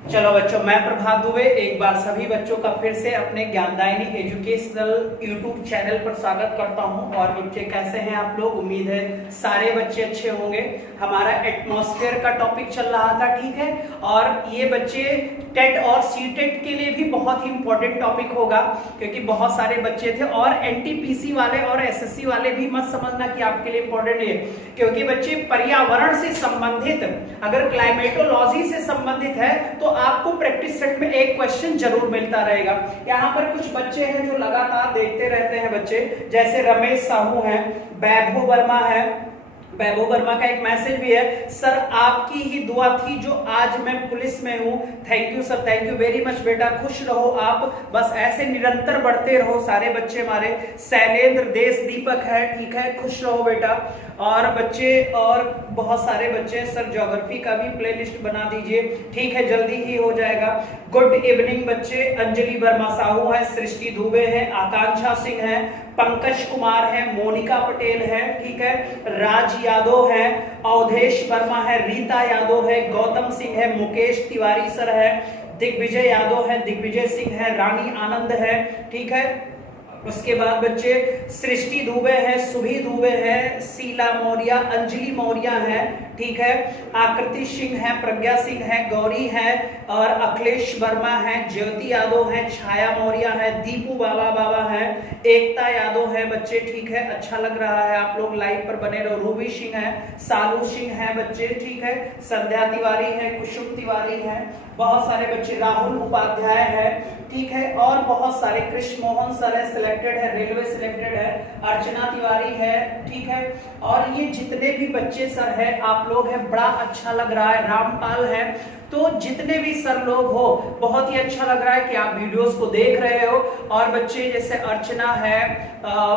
चलो बच्चों, मैं प्रभात दुबे एक बार सभी बच्चों का फिर से अपने ज्ञानदायिनी एजुकेशनल यूट्यूब चैनल पर स्वागत करता हूं। और बच्चे कैसे हैं आप लोग? उम्मीद है सारे बच्चे अच्छे होंगे। हमारा एटमॉस्फेयर का टॉपिक चल रहा था, ठीक है। और ये बच्चे टेट और सीटेट के लिए भी बहुत ही इंपॉर्टेंट टॉपिक होगा, क्योंकि बहुत सारे बच्चे थे। और एनटीपीसी वाले और एसएससी वाले भी मत समझना कि आपके लिए इंपॉर्टेंट है, क्योंकि बच्चे पर्यावरण से संबंधित, अगर क्लाइमेटोलॉजी से संबंधित है तो आपको प्रैक्टिस सेट में एक क्वेश्चन जरूर मिलता रहेगा। यहाँ पर कुछ बच्चे हैं जो लगातार देखते रहते हैं बच्चे, जैसे रमेश साहू हैं, वैभव वर्मा है। वैभव वर्मा का एक मैसेज भी है, सर आपकी ही दुआ थी जो आज मैं पुलिस में हूँ। Thank you sir, thank you very much बेटा, खुश रहो आप, बस ऐसे निरंतर बढ़ते रहो सारे बच्चे हमारे। शैलेंद्र देश दीपक है, ठीक है, खुश रहो बेटा। और बच्चे और बहुत सारे बच्चे, सर ज्योग्राफी का भी प्लेलिस्ट बना दीजिए, ठीक है, जल्दी ही हो जाएगा। गुड इवनिंग बच्चे। अंजलि वर्मा साहू है, सृष्टि दुबे है, आकांक्षा सिंह है, पंकज कुमार है, मोनिका पटेल है, ठीक है, राज यादव है, अवधेश वर्मा है, रीता यादव है, गौतम सिंह है, मुकेश तिवारी सर है, दिग्विजय यादव है, दिग्विजय सिंह है, रानी आनंद है, ठीक है। उसके बाद बच्चे सृष्टि दुबे है, सुभी दुबे है, शीला मौर्य, अंजलि मौर्य है, ठीक है, आकृति सिंह है, प्रज्ञा सिंह है, गौरी है, और अखिलेश वर्मा है, ज्योति यादव है, छाया मौर्य है, दीपू बाबा है, एकता यादव है बच्चे, ठीक है, अच्छा लग रहा है, आप लोग लाइव पर बने रहो। रूबी सिंह है, सालू सिंह है बच्चे, ठीक है, संध्या तिवारी है, कुसुम तिवारी है, बहुत सारे बच्चे, राहुल उपाध्याय है, ठीक है, और बहुत सारे, कृष्ण मोहन सर है, सिलेक्टेड है, रेलवे सिलेक्टेड है, अर्चना तिवारी है, ठीक है। और ये जितने भी बच्चे सर है आप लोग हैं, बड़ा अच्छा लग रहा है, रामपाल है, तो जितने भी सर लोग हो बहुत ही अच्छा लग रहा है कि आप वीडियोस को देख रहे हो। और बच्चे जैसे अर्चना है,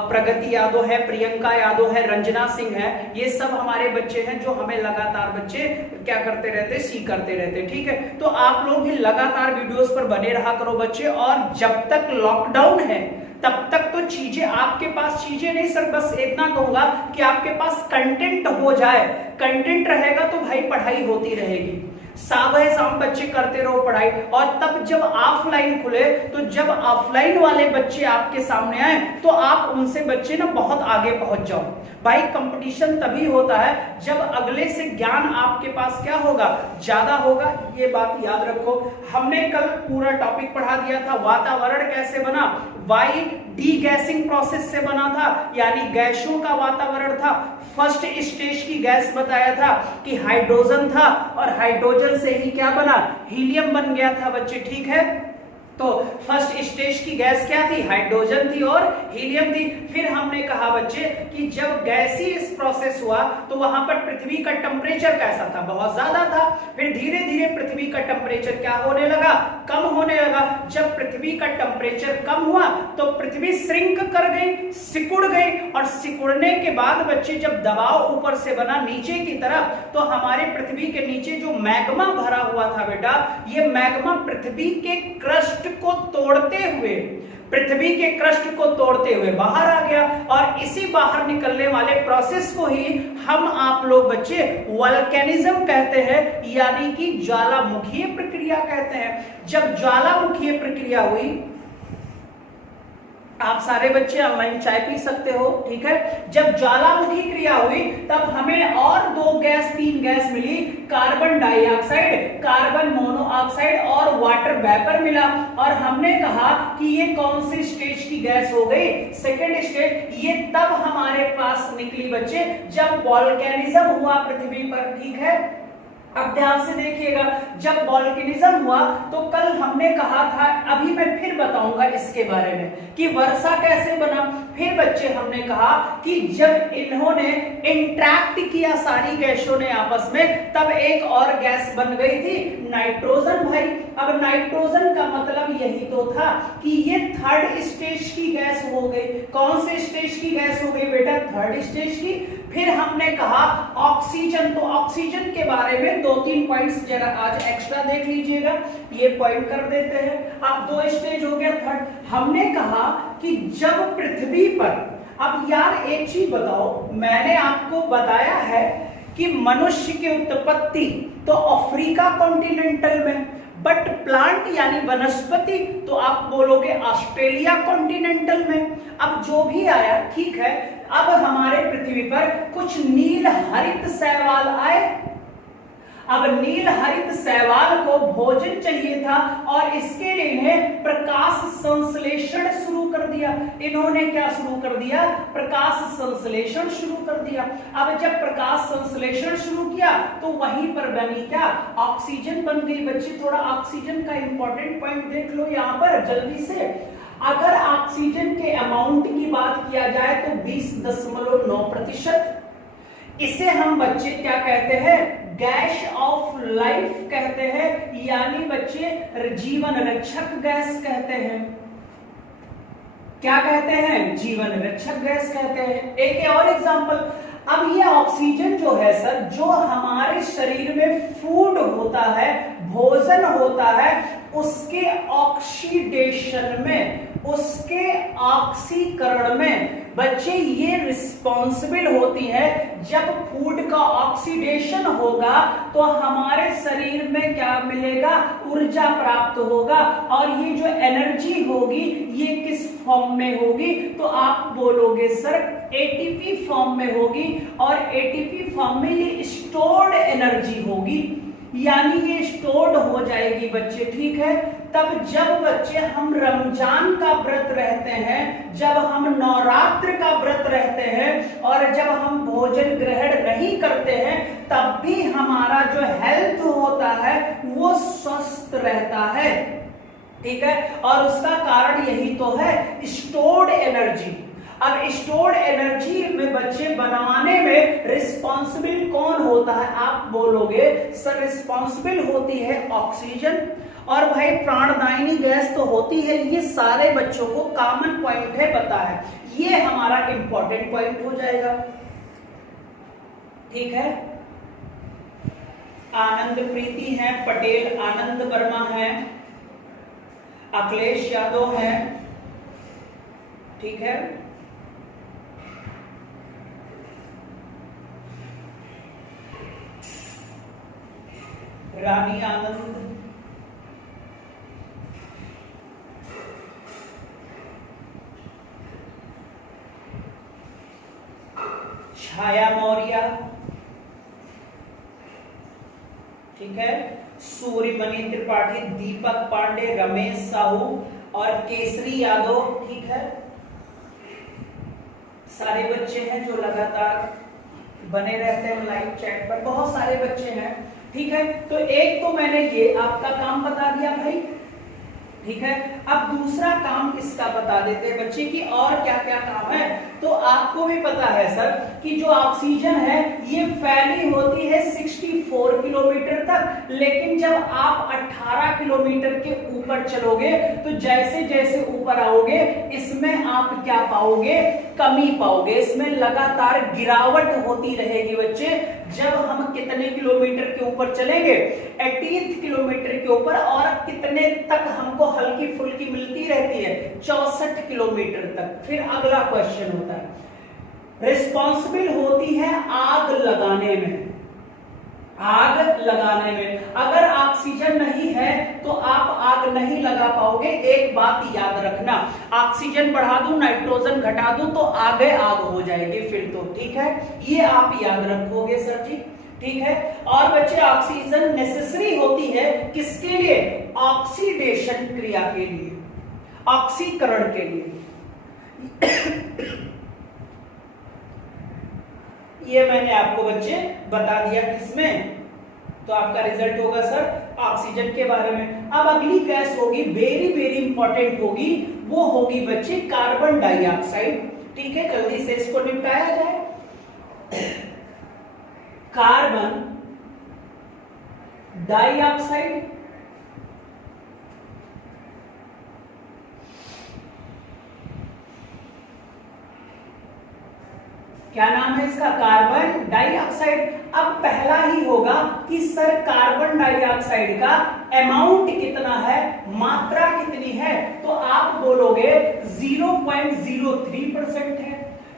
प्रगति यादव है, प्रियंका यादव है, रंजना सिंह है, ये सब हमारे बच्चे हैं जो हमें लगातार बच्चे क्या करते रहते, सी करते रहते, ठीक है। तो आप लोग भी लगातार वीडियोस पर बने रहा करो बच्चे। और जब तक लॉकडाउन है तब तक तो चीजें आपके पास, चीजें नहीं सर, बस इतना कहूंगा कि आपके पास कंटेंट हो जाए। कंटेंट रहेगा तो भाई पढ़ाई होती रहेगी, शाम बच्चे करते रहो पढ़ाई। और तब जब ऑफलाइन खुले, तो जब ऑफलाइन वाले बच्चे आपके सामने आए तो आप उनसे बच्चे ना बहुत आगे पहुंच जाओ। भाई कंपटीशन तभी होता है जब अगले से ज्ञान आपके पास क्या होगा, ज्यादा होगा, ये बात याद रखो। हमने कल पूरा टॉपिक पढ़ा दिया था, वातावरण कैसे बना, वाई डी गैसिंग प्रोसेस से बना था, यानी गैसों का वातावरण था। फर्स्ट स्टेज की गैस बताया था कि हाइड्रोजन था, और हाइड्रोजन से ही क्या बना, हीलियम बन गया था बच्चे, ठीक है। तो फर्स्ट स्टेज की गैस क्या थी, हाइड्रोजन थी और हीलियम थी। फिर हमने कहा बच्चे कि जब गैसीय प्रोसेस हुआ तो वहां पर पृथ्वी का टेम्परेचर कैसा था, बहुत ज्यादा था। फिर धीरे धीरे पृथ्वी का टेम्परेचर क्या होने लगा, कम होने लगा। जब पृथ्वी का टेम्परेचर कम हुआ तो पृथ्वी श्रिंक कर गई, सिकुड़ गई, और सिकुड़ने के बाद बच्चे जब दबाव ऊपर से बना नीचे की तरफ, तो हमारे पृथ्वी के नीचे जो मैग्मा भरा हुआ था बेटा, ये मैग्मा पृथ्वी के क्रस्ट को तोड़ते हुए, पृथ्वी के क्रस्ट को तोड़ते हुए बाहर आ गया। और इसी बाहर निकलने वाले प्रोसेस को ही हम आप लोग बच्चे वल्केनिज्म कहते हैं, यानी कि ज्वालामुखीय प्रक्रिया कहते हैं। जब ज्वालामुखीय प्रक्रिया हुई, आप सारे बच्चे ऑनलाइन चाय पी सकते हो, ठीक है। जब ज्वालामुखी क्रिया हुई तब हमें और 2 गैस 3 गैस मिली, कार्बन डाइऑक्साइड, कार्बन मोनोऑक्साइड और वाटर वेपर मिला। और हमने कहा कि ये कौन सी स्टेज की गैस हो गई, सेकेंड स्टेज। ये तब हमारे पास निकली बच्चे जब वोल्केनिज्म हुआ पृथ्वी पर, ठीक है। अब ध्यान से देखिएगा, जब वोल्केनिज्म हुआ तो कल हमने कहा था, अभी मैं फिर बताऊंगा इसके बारे में कि वर्षा कैसे बना। फिर बच्चे हमने कहा कि जब इन्होंने इंटरैक्ट किया सारी गैसों ने आपस में, तब एक और गैस बन गई थी, नाइट्रोजन। भाई अब नाइट्रोजन का मतलब यही तो था कि ये थर्ड स्टेज की गैस हो गई। कौन से स्टेज की गैस हो गई बेटा, थर्ड स्टेज की। फिर हमने कहा ऑक्सीजन, तो ऑक्सीजन के बारे में 2-3 पॉइंट्स जरा आज एक्स्ट्रा देख लीजिएगा, ये पॉइंट कर देते हैं। अब 2 स्टेज हो गया, थर्ड। हमने कहा कि जब पृथ्वी पर, अब यार एक चीज बताओ, मैंने आपको बताया है कि मनुष्य की उत्पत्ति तो अफ्रीका कॉन्टिनेंटल में, बट प्लांट यानी वनस्पति तो आप बोलोगे ऑस्ट्रेलिया कॉन्टिनेंटल में। अब जो भी आया ठीक है। अब हमारे पृथ्वी पर कुछ नील हरित शैवाल आए। अब नील हरित शैवाल को भोजन चाहिए था और इसके लिए इन्हें प्रकाश संश्लेषण शुरू कर दिया। इन्होंने क्या शुरू कर दिया? प्रकाश संश्लेषण शुरू कर दिया। अब जब प्रकाश संश्लेषण शुरू किया तो वहीं पर बनी क्या? ऑक्सीजन बन गई। बच्चे थोड़ा ऑक्सीजन का इंपॉर्टेंट पॉइंट देख लो यहाँ पर जल्दी से। अगर ऑक्सीजन के अमाउंट की बात किया जाए तो 20.9%। इसे हम बच्चे क्या कहते हैं? गैस ऑफ लाइफ कहते हैं, यानी बच्चे जीवन रक्षक गैस कहते हैं। क्या कहते हैं? जीवन रक्षक गैस कहते हैं। एक और एग्जांपल, अब ये ऑक्सीजन जो है सर, जो हमारे शरीर में फूड होता है, भोजन होता है, उसके ऑक्सीडेशन में, उसके ऑक्सीकरण में बच्चे ये रिस्पॉन्सिबल होती है। जब फूड का ऑक्सीडेशन होगा तो हमारे शरीर में क्या मिलेगा? ऊर्जा प्राप्त होगा। और ये जो एनर्जी होगी ये किस फॉर्म में होगी? तो आप बोलोगे सर एटीपी फॉर्म में होगी। और एटीपी फॉर्म में ये स्टोर्ड एनर्जी होगी, यानी ये स्टोर्ड हो जाएगी बच्चे, ठीक है। तब जब बच्चे हम रमजान का व्रत रहते हैं, जब हम नवरात्र का व्रत रहते हैं और जब हम भोजन ग्रहण नहीं करते हैं, तब भी हमारा जो हेल्थ होता है वो स्वस्थ रहता है, ठीक है। और उसका कारण यही तो है, स्टोर्ड एनर्जी। अब स्टोर्ड एनर्जी में बच्चे बनाने में रिस्पॉन्सिबल कौन होता है? आप बोलोगे सर रिस्पॉन्सिबल होती है ऑक्सीजन। और भाई प्राणदायिनी गैस तो होती है। ये सारे बच्चों को कॉमन पॉइंट है, पता है। ये हमारा इंपॉर्टेंट पॉइंट हो जाएगा, ठीक है। आनंद प्रीति है, पटेल आनंद वर्मा है, अखिलेश यादव है, ठीक है। रानी आनंद, छाया मौर्य, ठीक है। सूर्यमणि त्रिपाठी, दीपक पांडे, रमेश साहू और केसरी यादव, ठीक है। सारे बच्चे हैं जो लगातार बने रहते हैं लाइव चैट पर, बहुत सारे बच्चे हैं, ठीक है। तो एक तो मैंने ये आपका काम बता दिया भाई, ठीक है। अब दूसरा काम इसका बता देते हैं बच्चे की और क्या क्या काम है। तो आपको भी पता है सर कि जो ऑक्सीजन है ये फैली होती है 64 किलोमीटर तक, लेकिन जब आप 18 किलोमीटर के ऊपर चलोगे तो जैसे जैसे ऊपर आओगे इसमें आप क्या पाओगे? कमी पाओगे। इसमें लगातार गिरावट होती रहेगी बच्चे। जब हम कितने किलोमीटर के ऊपर चलेंगे? 80 किलोमीटर के ऊपर। और कितने तक हमको हल्की फुल्की मिलती रहती है? 64 किलोमीटर तक। फिर अगला क्वेश्चन होता है, रिस्पॉन्सिबल होती है आग लगाने में। आग लगाने में अगर ऑक्सीजन नहीं है तो आप आग नहीं लगा पाओगे। एक बात याद रखना, ऑक्सीजन बढ़ा दूं, नाइट्रोजन घटा दूं तो आगे आग हो जाएगी फिर तो, ठीक है। ये आप याद रखोगे सर जी, ठीक है। और बच्चे ऑक्सीजन नेसेसरी होती है किसके लिए? ऑक्सीडेशन क्रिया के लिए, ऑक्सीकरण के लिए। ये मैंने आपको बच्चे बता दिया किसमें, तो आपका रिजल्ट होगा सर ऑक्सीजन के बारे में। अब अगली गैस होगी वेरी वेरी इंपॉर्टेंट होगी, वो होगी बच्चे कार्बन डाइऑक्साइड, ठीक है। जल्दी से इसको निपटाया जाए। कार्बन डाइऑक्साइड क्या नाम है इसका? Carbon dioxide. अब पहला ही होगा कि सर कार्बन डाइऑक्साइड का अमाउंट कितना है, मात्रा कितनी है? तो आप बोलोगे 0.03% है।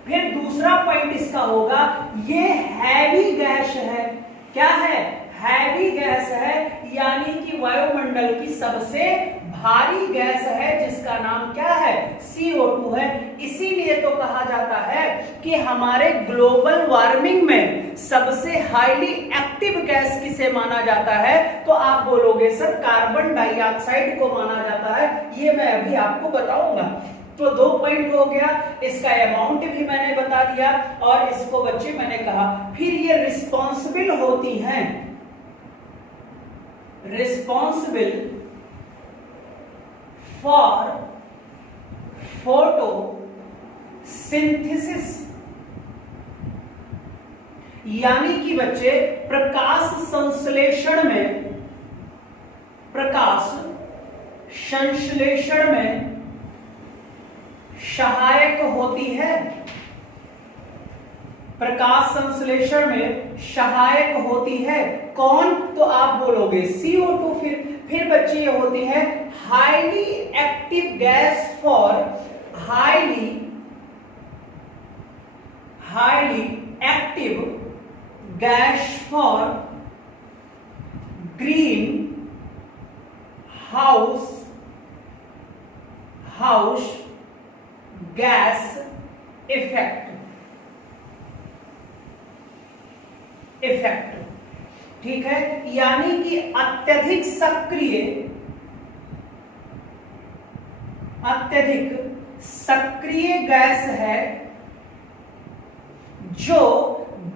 फिर दूसरा पॉइंट इसका होगा ये हैवी गैस है। क्या है? हैवी गैस है, यानी कि वायुमंडल की सबसे भारी गैस है, जिसका नाम क्या है, CO2 है। इसीलिए तो कहा जाता है कि हमारे ग्लोबल वार्मिंग में सबसे हाईली एक्टिव गैस किसे माना जाता है, तो आप बोलोगे सर कार्बन डाइऑक्साइड को माना जाता है। ये मैं अभी आपको बताऊंगा। तो 2 पॉइंट हो गया, इसका अमाउंट भी मैंने बता दिया और इसको बच्चे मैंने कहा। फिर ये रिस्पॉन्सिबल होती हैं, रिस्पॉन्सिबल फॉर फोटोसिंथेसिस, यानी कि बच्चे प्रकाश संश्लेषण में, प्रकाश संश्लेषण में सहायक होती है, प्रकाश संश्लेषण में सहायक होती है। कौन, तो आप बोलोगे CO2। फिर बच्चे ये होती है highly active gas for, highly active gas for green house gas effect, ठीक है। यानी कि अत्यधिक सक्रिय गैस है जो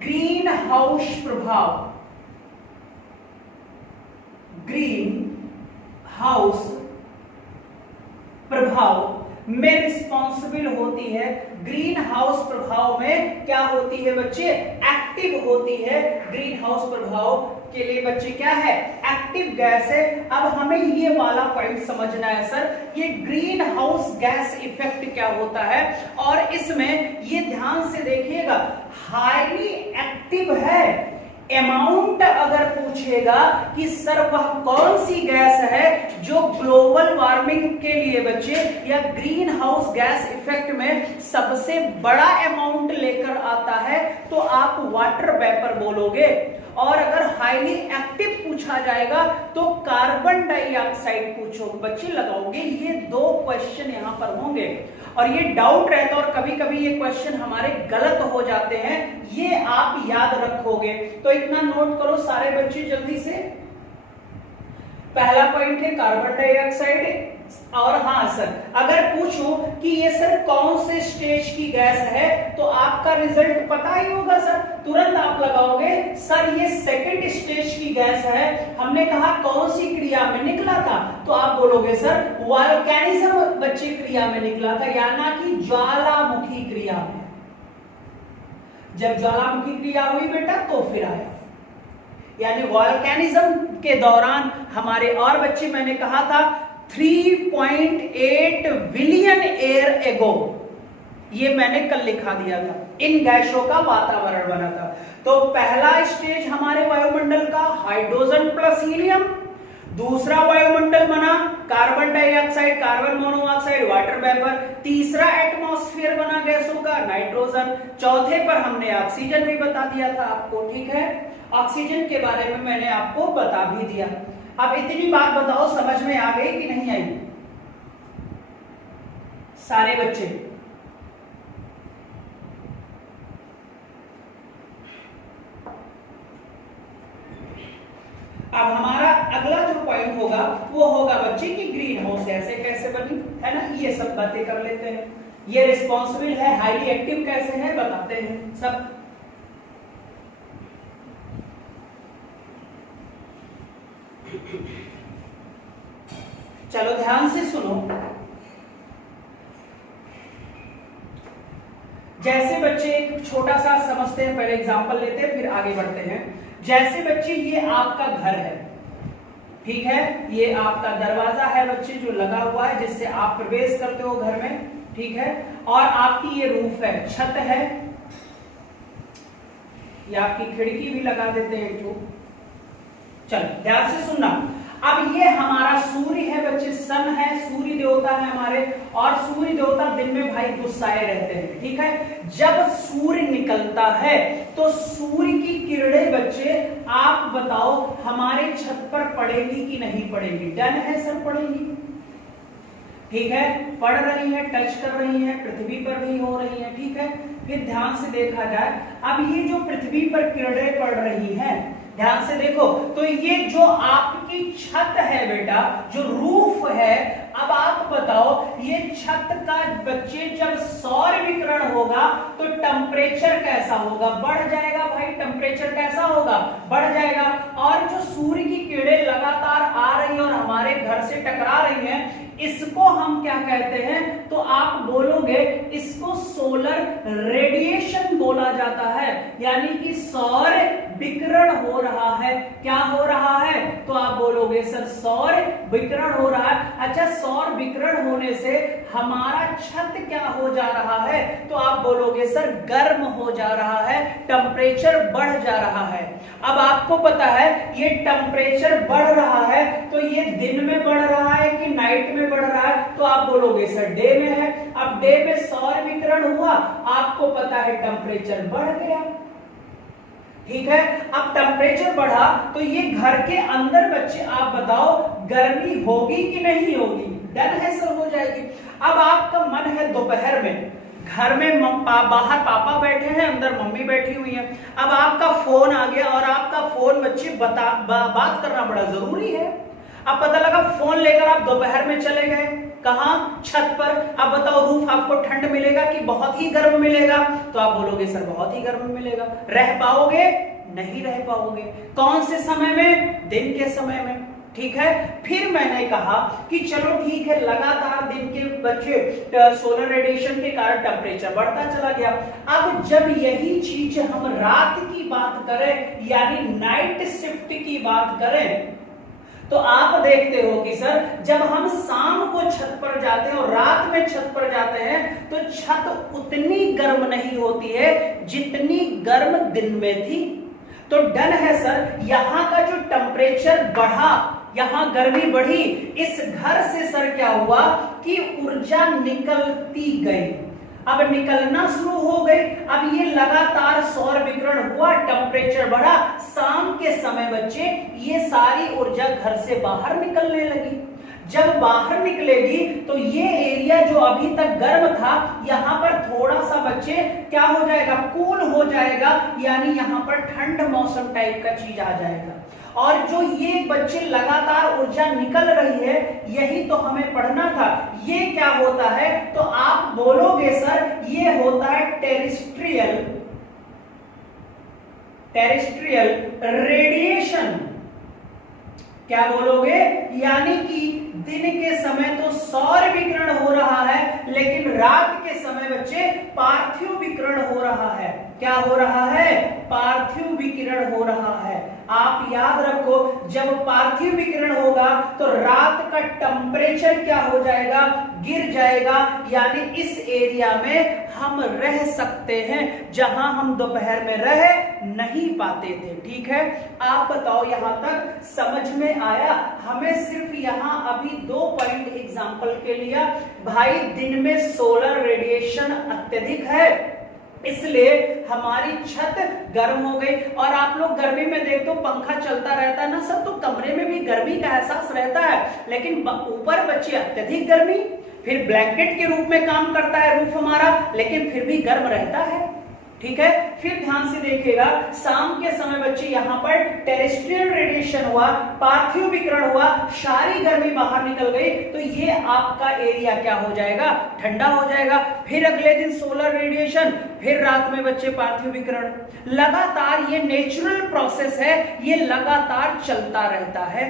ग्रीन हाउस प्रभाव में रिस्पॉन्सिबल होती है। ग्रीन हाउस प्रभाव में क्या होती है बच्चे, एक्टिव होती है। ग्रीन हाउस प्रभाव के लिए बच्चे क्या है, एक्टिव गैस है। अब हमें ये वाला पॉइंट समझना है सर, ये ग्रीन हाउस गैस इफेक्ट क्या होता है, और इसमें ये ध्यान से देखिएगा, हाईली एक्टिव है। अमाउंट अगर पूछेगा कि सर वह कौन सी गैस है जो ग्लोबल वार्मिंग के लिए बच्चे या ग्रीन हाउस गैस इफेक्ट में सबसे बड़ा अमाउंट लेकर आता है, तो आप वाटर वेपर बोलोगे। और अगर हाईली एक्टिव पूछा जाएगा तो कार्बन डाइऑक्साइड पूछोगे, बच्चे लगाओगे। ये 2 क्वेश्चन यहां पर होंगे और ये डाउट रहता है और कभी कभी ये क्वेश्चन हमारे गलत हो जाते हैं, ये आप याद रखोगे। तो इतना नोट करो सारे बच्चे जल्दी से। पहला पॉइंट है कार्बन डाइऑक्साइड। और हाँ सर, अगर पूछूं कि ये सर कौन से स्टेज की गैस है, तो आपका रिजल्ट पता ही होगा सर, तुरंत आप लगाओगे सर ये सेकंड स्टेज की गैस है। हमने कहा कौन सी क्रिया में निकला था, तो आप बोलोगे सर वोल्केनिज्म बच्चे क्रिया में निकला था, यानी कि ज्वालामुखी क्रिया में। जब ज्वालामुखी क्रिया हुई बेटा तो फिर आया, यानी वोल्केनिज्म के दौरान हमारे। और बच्चे मैंने कहा था 3.8 बिलियन ईयर एगो, ये मैंने कल लिखा दिया था, इन गैसों का वातावरण बना था। तो पहला स्टेज हमारे वायुमंडल का हाइड्रोजन प्लस हीलियम, दूसरा वायुमंडल बना carbon dioxide, carbon monoxide, water vapour, तीसरा एटमॉस्फेयर बना गैसों का नाइट्रोजन, चौथे पर हमने ऑक्सीजन भी बता दिया था आपको, ठीक है। ऑक्सीजन के बारे में मैंने आपको बता भी दिया। अब इतनी बात बताओ समझ में आ गई कि नहीं आई सारे बच्चे? अब हमारा अगला जो पॉइंट होगा वो होगा बच्चे की ग्रीन हाउस गैसें कैसे बनी, है ना, ये सब बातें कर लेते हैं। ये रिस्पॉन्सिबल है, हाईली एक्टिव कैसे है बताते हैं सब। चलो ध्यान से सुनो। जैसे बच्चे एक छोटा सा समझते हैं, पहले एग्जांपल लेते हैं फिर आगे बढ़ते हैं। जैसे बच्चे ये आपका घर है, ठीक है, ये आपका दरवाजा है बच्चे जो लगा हुआ है जिससे आप प्रवेश करते हो घर में, ठीक है। और आपकी ये रूफ है, छत है, ये आपकी खिड़की भी लगा देते हैं जो। चलो ध्यान से सुनना। अब ये हमारा सूर्य है बच्चे, सन है, सूर्य देवता है हमारे, और सूर्य देवता दिन में भाई गुस्साए रहते हैं, ठीक है। जब सूर्य निकलता है तो सूर्य की किरणें बच्चे आप बताओ हमारे छत पर पड़ेगी कि नहीं पड़ेगी? डन है सर, पड़ेगी, ठीक है, पड़ रही है, टच कर रही है, पृथ्वी पर भी हो रही है, ठीक है। फिर ध्यान से देखा जाए, अब ये जो पृथ्वी पर किरणें पड़ रही हैं, ध्यान से देखो, तो ये जो आपकी छत है बेटा, जो रूफ है, अब आप बताओ ये छत का बच्चे जब सौर विकिरण होगा तो टेम्परेचर कैसा होगा? बढ़ जाएगा भाई, टेम्परेचर कैसा होगा? बढ़ जाएगा। और जो सूर्य की किरणें लगातार आ रही है और हमारे घर से टकरा रही हैं, इसको हम क्या कहते हैं? तो आप बोलोगे इसको सोलर रेडिएशन बोला जाता है, यानी कि सौर विकिरण हो रहा है। क्या हो रहा है? तो आप बोलोगे सर सौर विकिरण हो रहा है। अच्छा, सौर विकिरण होने से हमारा छत क्या हो जा रहा है? तो आप बोलोगे सर गर्म हो जा रहा है, टेम्परेचर बढ़ जा रहा है। अब आपको पता है ये टेम्परेचर बढ़ रहा है तो ये दिन में बढ़ रहा है कि नाइट में बढ़ रहा है? तो आप बोलोगे सर डे में है। अब डे में सौर विकिरण हुआ, आपको पता है टेम्परेचर बढ़ गया, ठीक है। अब टेम्परेचर बढ़ा तो ये घर के अंदर बच्चे आप बताओ गर्मी होगी कि नहीं होगी? डन है सर, हो जाएगी। अब आपका मन है दोपहर में, घर में बाहर पापा बैठे हैं, अंदर मम्मी बैठी हुई है, अब आपका फोन आ गया और आपका फोन बच्चे बात करना बड़ा जरूरी है। अब पता लगा फोन लेकर आप दोपहर में चले गए, कहां? छत पर। अब बताओ रूफ आपको ठंड मिलेगा कि बहुत ही गर्म मिलेगा? तो आप बोलोगे सर बहुत ही गर्म मिलेगा। रह पाओगे? नहीं रह पाओगे। कौन से समय में? दिन के समय में, ठीक है। फिर मैंने कहा कि चलो ठीक है, लगातार दिन के बच्चे सोलर रेडिएशन के कारण टेम्परेचर बढ़ता चला गया। अब जब यही चीज हम रात की बात करें, यानी नाइट शिफ्ट की बात करें, तो आप देखते हो कि सर जब हम शाम को छत पर जाते हैं और रात में छत पर जाते हैं तो छत उतनी गर्म नहीं होती है जितनी गर्म दिन में थी। तो डन है सर, यहां का जो टेम्परेचर बढ़ा, यहां गर्मी बढ़ी, इस घर से सर क्या हुआ कि ऊर्जा निकलती गई। अब निकलना शुरू हो गई। अब ये लगातार सौर विकिरण हुआ, टेम्परेचर बढ़ा, शाम के समय बच्चे ये सारी ऊर्जा घर से बाहर निकलने लगी। जब बाहर निकलेगी तो ये एरिया जो अभी तक गर्म था, यहां पर थोड़ा सा बच्चे क्या हो जाएगा? कूल हो जाएगा, यानी यहां पर ठंड मौसम टाइप का चीज आ जाएगा। और जो ये बच्चे लगातार ऊर्जा निकल रही है, यही तो हमें पढ़ना था। ये क्या होता है? तो आप बोलोगे सर ये होता है टेरेस्ट्रियल रेडिएशन। क्या बोलोगे? यानी कि दिन के समय तो सौर विकिरण हो रहा है, लेकिन रात के समय बच्चे पार्थिव विकिरण हो रहा है। क्या हो रहा है? पार्थिव विकिरण हो रहा है। आप याद रखो, जब पार्थिव विकिरण होगा तो रात का टेम्परेचर क्या हो जाएगा? गिर जाएगा, यानी इस एरिया में हम रह सकते हैं जहां हम दोपहर में रह नहीं पाते थे, ठीक है। आप बताओ यहां तक समझ में आया? हमें सिर्फ यहां अभी 2 पॉइंट एग्जांपल के लिए, भाई दिन में सोलर रेडिएशन अत्यधिक है इसलिए हमारी छत गर्म हो गई। और आप लोग गर्मी में देखते हो पंखा चलता रहता है ना सर, तो कमरे में भी गर्मी का एहसास रहता है, लेकिन ऊपर बच्चे अत्यधिक गर्मी, फिर ब्लैंकेट के रूप में काम करता है रूफ हमारा, लेकिन फिर भी गर्म रहता है, ठीक है। फिर ध्यान से देखिएगा, शाम के समय बच्चे यहां पर टेरेस्ट्रियल रेडिएशन हुआ, पार्थिव विकिरण हुआ, सारी गर्मी बाहर निकल गई, तो ये आपका एरिया क्या हो जाएगा? ठंडा हो जाएगा। फिर अगले दिन सोलर रेडिएशन, फिर रात में बच्चे पार्थिव विकिरण। लगातार ये नेचुरल प्रोसेस है, ये लगातार चलता रहता है।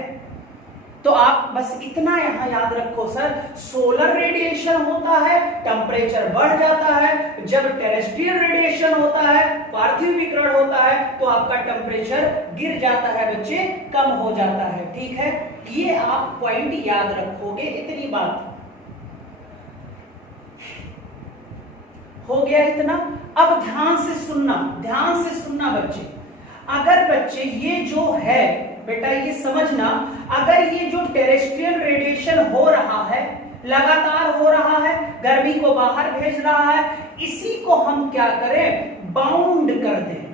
तो आप बस इतना यहां याद रखो सर, सोलर रेडिएशन होता है, टेम्परेचर बढ़ जाता है। जब टेरेस्ट्रियल रेडिएशन होता है, पार्थिव विकिरण होता है, तो आपका टेम्परेचर गिर जाता है बच्चे, कम हो जाता है, ठीक है। ये आप पॉइंट याद रखोगे, इतनी बात हो गया इतना। अब ध्यान से सुनना बच्चे। अगर बच्चे ये जो है बेटा, ये समझना, अगर ये जो टेरेस्ट्रियल रेडिएशन हो रहा है, लगातार हो रहा है, गर्मी को बाहर भेज रहा है, इसी को हम क्या करें, बाउंड कर दें।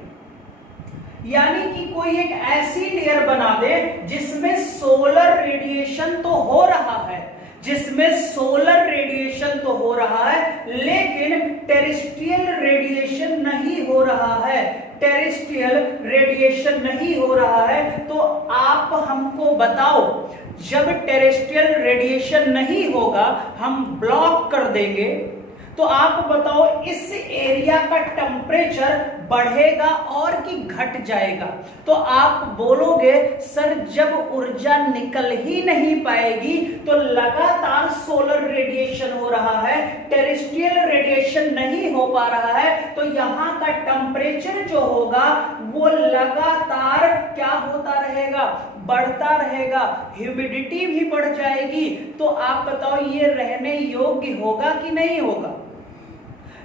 यानी कि कोई एक ऐसी लेयर बना दे जिसमें सोलर रेडिएशन तो हो रहा है, जिसमें सोलर रेडिएशन तो हो रहा है, लेकिन टेरेस्ट्रियल रेडिएशन नहीं हो रहा है, टेरेस्ट्रियल रेडिएशन नहीं हो रहा है। तो आप हमको बताओ, जब टेरेस्ट्रियल रेडिएशन नहीं होगा, हम ब्लॉक कर देंगे, तो आप बताओ इस एरिया का टेम्परेचर बढ़ेगा और कि घट जाएगा? तो आप बोलोगे सर जब ऊर्जा निकल ही नहीं पाएगी तो लगातार सोलर रेडिएशन हो रहा है, टेरेस्ट्रियल रेडिएशन नहीं हो पा रहा है, तो यहां का टेम्परेचर जो होगा वो लगातार क्या होता रहेगा, बढ़ता रहेगा, ह्यूमिडिटी भी बढ़ जाएगी। तो आप बताओ ये रहने योग्य होगा कि नहीं होगा?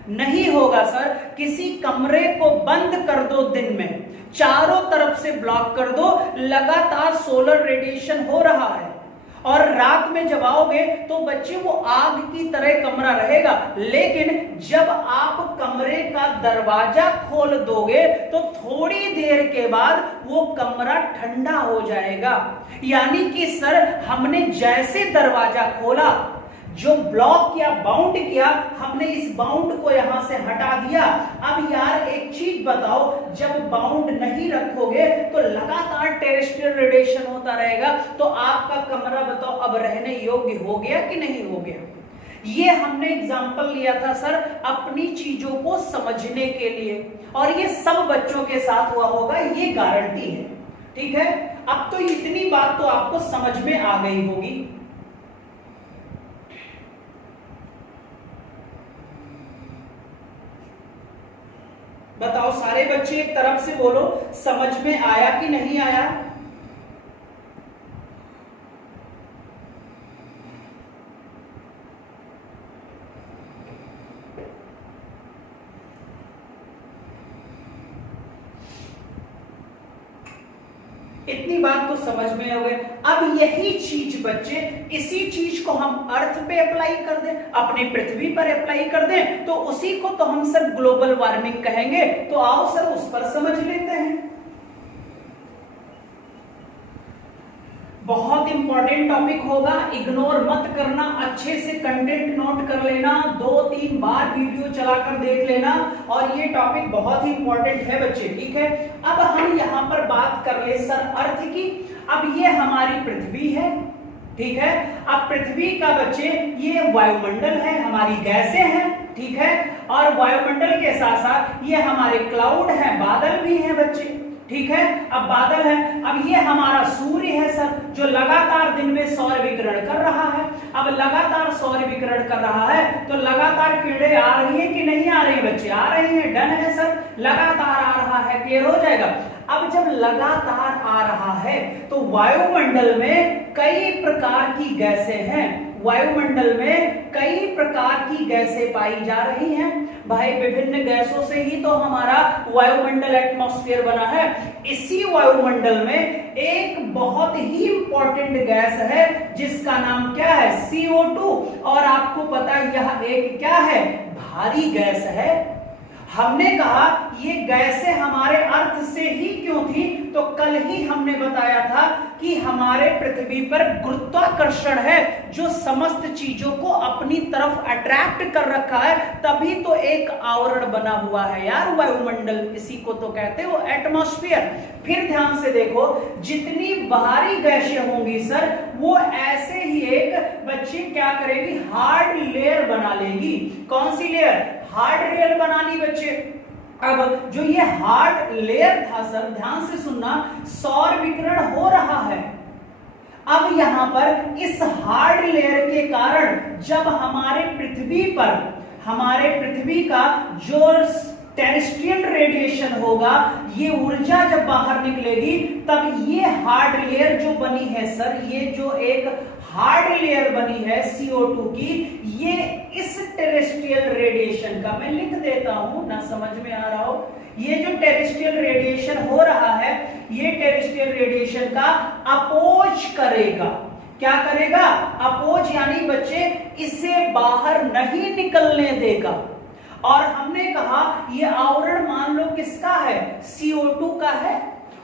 नहीं होगा सर। किसी कमरे को बंद कर दो, दिन में चारों तरफ से ब्लॉक कर दो, लगातार सोलर रेडिएशन हो रहा है, और रात में जब आओगे तो बच्चे वो आग की तरह कमरा रहेगा, लेकिन जब आप कमरे का दरवाजा खोल दोगे तो थोड़ी देर के बाद वो कमरा ठंडा हो जाएगा। यानी कि सर हमने जैसे दरवाजा खोला, जो ब्लॉक किया, बाउंड किया, हमने इस बाउंड को यहां से हटा दिया। अब यार एक चीज बताओ, जब बाउंड नहीं रखोगे तो लगातार टेरेस्ट्रियल रेडिएशन होता रहेगा, तो आपका कमरा बताओ अब रहने योग्य हो गया कि नहीं हो गया? ये हमने एग्जाम्पल लिया था सर अपनी चीजों को समझने के लिए, और ये सब बच्चों के साथ हुआ होगा, ये गारंटी है। ठीक है, अब तो इतनी बात तो आपको समझ में आ गई होगी। बताओ सारे बच्चे एक तरफ से बोलो, समझ में आया कि नहीं आया? इतनी बात तो समझ में हो गए। अब यही चीज बच्चे, इसी चीज को हम अर्थ पे अप्लाई कर दें, अपनी पृथ्वी पर अप्लाई कर दें, तो उसी को तो हम सर ग्लोबल वार्मिंग कहेंगे। तो आओ सर उस पर समझ लेते हैं। बहुत इंपॉर्टेंट टॉपिक होगा, इग्नोर मत करना, अच्छे से कंटेंट नोट कर लेना, 2-3 बार वीडियो चलाकर देख लेना, और ये टॉपिक बहुत ही इंपॉर्टेंट है बच्चे। ठीक है, अब हम यहां पर बात कर ले सर अर्थ की। अब ये हमारी पृथ्वी है, ठीक है। अब पृथ्वी का बच्चे ये वायुमंडल है, हमारी गैसें हैं, ठीक है, और वायुमंडल के साथ साथ ये हमारे क्लाउड है, बादल भी हैं बच्चे, ठीक है। अब बादल है, अब ये हमारा सूर्य है सर, जो लगातार दिन में सौर विकिरण कर रहा है। अब लगातार सौर विकिरण कर रहा है तो लगातार किरणें आ रही है कि नहीं आ रही बच्चे? आ रही है, डन है सर, लगातार आ रहा है, क्लियर हो जाएगा। अब जब लगातार आ रहा है तो वायुमंडल में कई प्रकार की गैसें हैं, वायुमंडल में कई प्रकार की गैसें पाई जा रही हैं भाई। विभिन्न गैसों से ही तो हमारा वायुमंडल एटमॉस्फेयर बना है। इसी वायुमंडल में एक बहुत ही इंपॉर्टेंट गैस है जिसका नाम क्या है? CO2। और आपको पता है यह एक क्या है? भारी गैस है। हमने कहा ये गैसें हमारे अर्थ से ही क्यों थी, तो कल ही हमने बताया था कि हमारे पृथ्वी पर गुरुत्वाकर्षण है जो समस्त चीजों को अपनी तरफ अट्रैक्ट कर रखा है, तभी तो एक आवरण बना हुआ है यार वायुमंडल, इसी को तो कहते हो एटमॉस्फेयर। फिर ध्यान से देखो, जितनी बाहरी गैसें होंगी सर वो ऐसे ही एक बच्चे क्या करेगी? हार्ड लेयर बना लेगी। कौन सी लेयर? हार्ड लेयर बना ली बच्चे। अब जो ये हार्ड लेयर था सर, ध्यान से सुनना, सौर विकिरण हो रहा है। अब यहां पर इस हार्ड लेयर के कारण जब हमारे पृथ्वी का जो टेरेस्ट्रियल रेडिएशन होगा, ये ऊर्जा जब बाहर निकलेगी, तब ये हार्ड लेयर जो बनी है सर, ये जो एक हार्ड लेयर बनी है CO2 की, ये इस टेरेस्ट्रियल रेडिएशन का, मैं लिख देता हूं ना समझ में आ रहा हो, ये जो टेरेस्ट्रियल रेडिएशन हो रहा है ये टेरेस्ट्रियल रेडिएशन का अपोज करेगा। क्या करेगा? अपोज, यानी बच्चे इसे बाहर नहीं निकलने देगा। और हमने कहा ये आवरण मान लो किसका है? CO2 का है।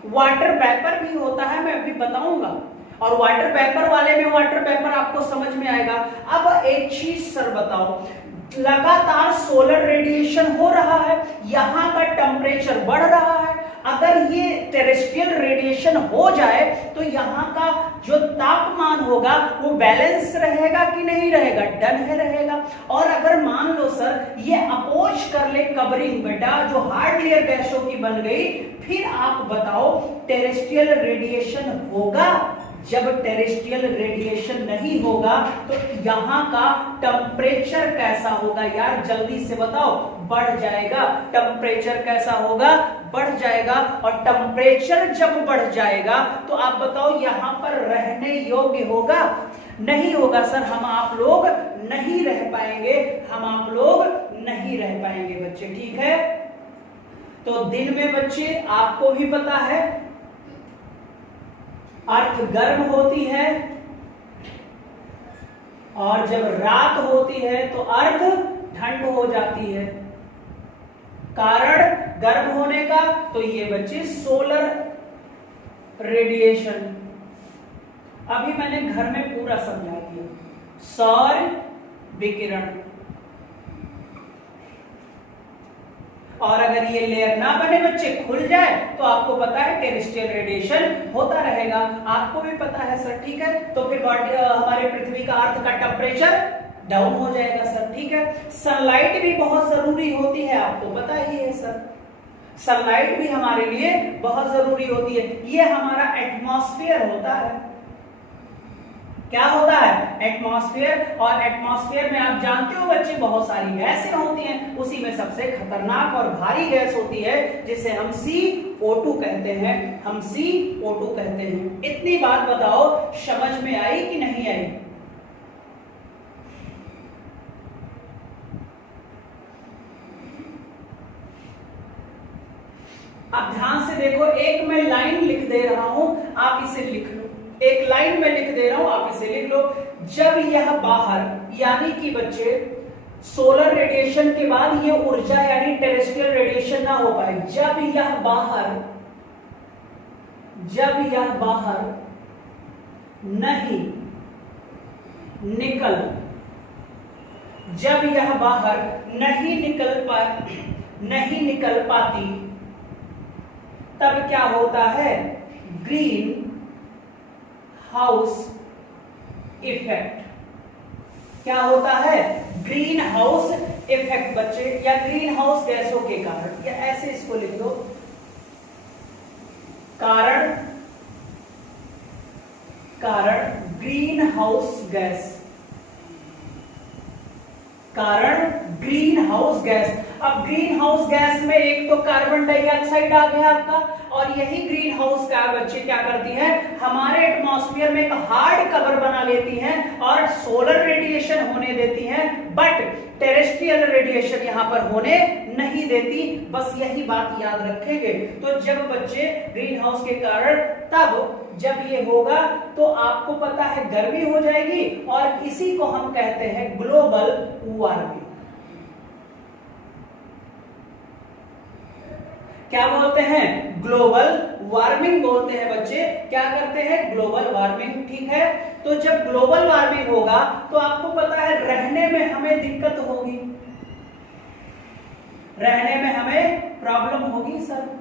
वाटर वेपर भी होता है, मैं अभी बताऊंगा, और वाटर वेपर वाले में वाटर वेपर आपको समझ में आएगा। अब एक चीज सर बताओ, लगातार सोलर रेडिएशन हो रहा है, यहाँ का टेम्परेचर बढ़ रहा है, अगर ये टेरेस्ट्रियल रेडिएशन हो जाए तो यहाँ का जो तापमान होगा वो बैलेंस रहेगा कि नहीं रहेगा? डन है, रहेगा। और अगर मान लो सर ये अपोज कर ले कवरिंग बेटा, जो हार्ड लेयर गैसों की बन गई, फिर आप बताओ टेरेस्ट्रियल रेडिएशन होगा? जब टेरेस्ट्रियल रेडिएशन नहीं होगा तो यहाँ का टेम्परेचर कैसा होगा यार? जल्दी से बताओ। बढ़ जाएगा। टेम्परेचर कैसा होगा? बढ़ जाएगा। और टेम्परेचर जब बढ़ जाएगा तो आप बताओ यहाँ पर रहने योग्य होगा? नहीं होगा सर, हम आप लोग नहीं रह पाएंगे, हम आप लोग नहीं रह पाएंगे बच्चे, ठीक है। तो दिन में बच्चे आपको भी पता है अर्थ गर्म होती है, और जब रात होती है तो अर्थ ठंड हो जाती है। कारण गर्म होने का तो ये बच्चे सोलर रेडिएशन। अभी मैंने घर में पूरा समझा दिया। सौर विकिरण, और अगर ये लेयर ना बने बच्चे, खुल जाए, तो आपको पता है टेरेस्ट्रियल रेडिएशन होता रहेगा। आपको भी पता है सर, ठीक है। तो फिर हमारे पृथ्वी का अर्थ का टेम्परेचर डाउन हो जाएगा सर, ठीक है। सनलाइट भी बहुत जरूरी होती है, आपको पता ही है सर। सनलाइट भी हमारे लिए बहुत जरूरी होती है। ये हमारा एटमॉस्फेयर होता है। क्या होता है? एटमॉस्फेयर। और एटमॉस्फेयर में आप जानते हो बच्चे बहुत सारी गैसें होती हैं, उसी में सबसे खतरनाक और भारी गैस होती है जिसे हम CO2 कहते हैं, हम CO2 कहते हैं। इतनी बात बताओ, समझ में आई कि नहीं आई? अब ध्यान से देखो, एक मैं लाइन लिख दे रहा हूं, आप इसे लिख लो। एक लाइन में लिख दे रहा हूं, आप इसे लिख लो। जब यह बाहर, यानी कि बच्चे सोलर रेडिएशन के बाद ये ऊर्जा यानी टेरेस्ट्रियल रेडिएशन ना हो पाए, जब यह बाहर नहीं निकल, जब यह बाहर नहीं निकल पाती, तब क्या होता है? Green house effect. क्या होता है? ग्रीन हाउस इफेक्ट बच्चे, या ग्रीन हाउस गैसों के कारण, या ऐसे इसको लिख दो, कारण ग्रीन हाउस गैस, कारण ग्रीन हाउस गैस। अब ग्रीन हाउस गैस में एक तो कार्बन डाइऑक्साइड आ गया आपका, और यही ग्रीन हाउस का बच्चे क्या करती है? हमारे एटमॉस्फेयर में एक हार्ड कवर बना लेती हैं और सोलर रेडिएशन होने देती हैं, बट टेरेस्ट्रियल रेडिएशन यहां पर होने नहीं देती। बस यही बात याद रखेंगे। तो जब बच्चे ग्रीन हाउस के कारण, तब जब ये होगा तो आपको पता है गर्मी हो जाएगी, और इसी को हम कहते हैं ग्लोबल वार्मिंग। क्या बोलते हैं? ग्लोबल वार्मिंग बोलते हैं बच्चे। क्या करते हैं? ग्लोबल वार्मिंग, ठीक है। तो जब ग्लोबल वार्मिंग होगा तो आपको पता है रहने में हमें दिक्कत होगी, रहने में हमें प्रॉब्लम होगी सर।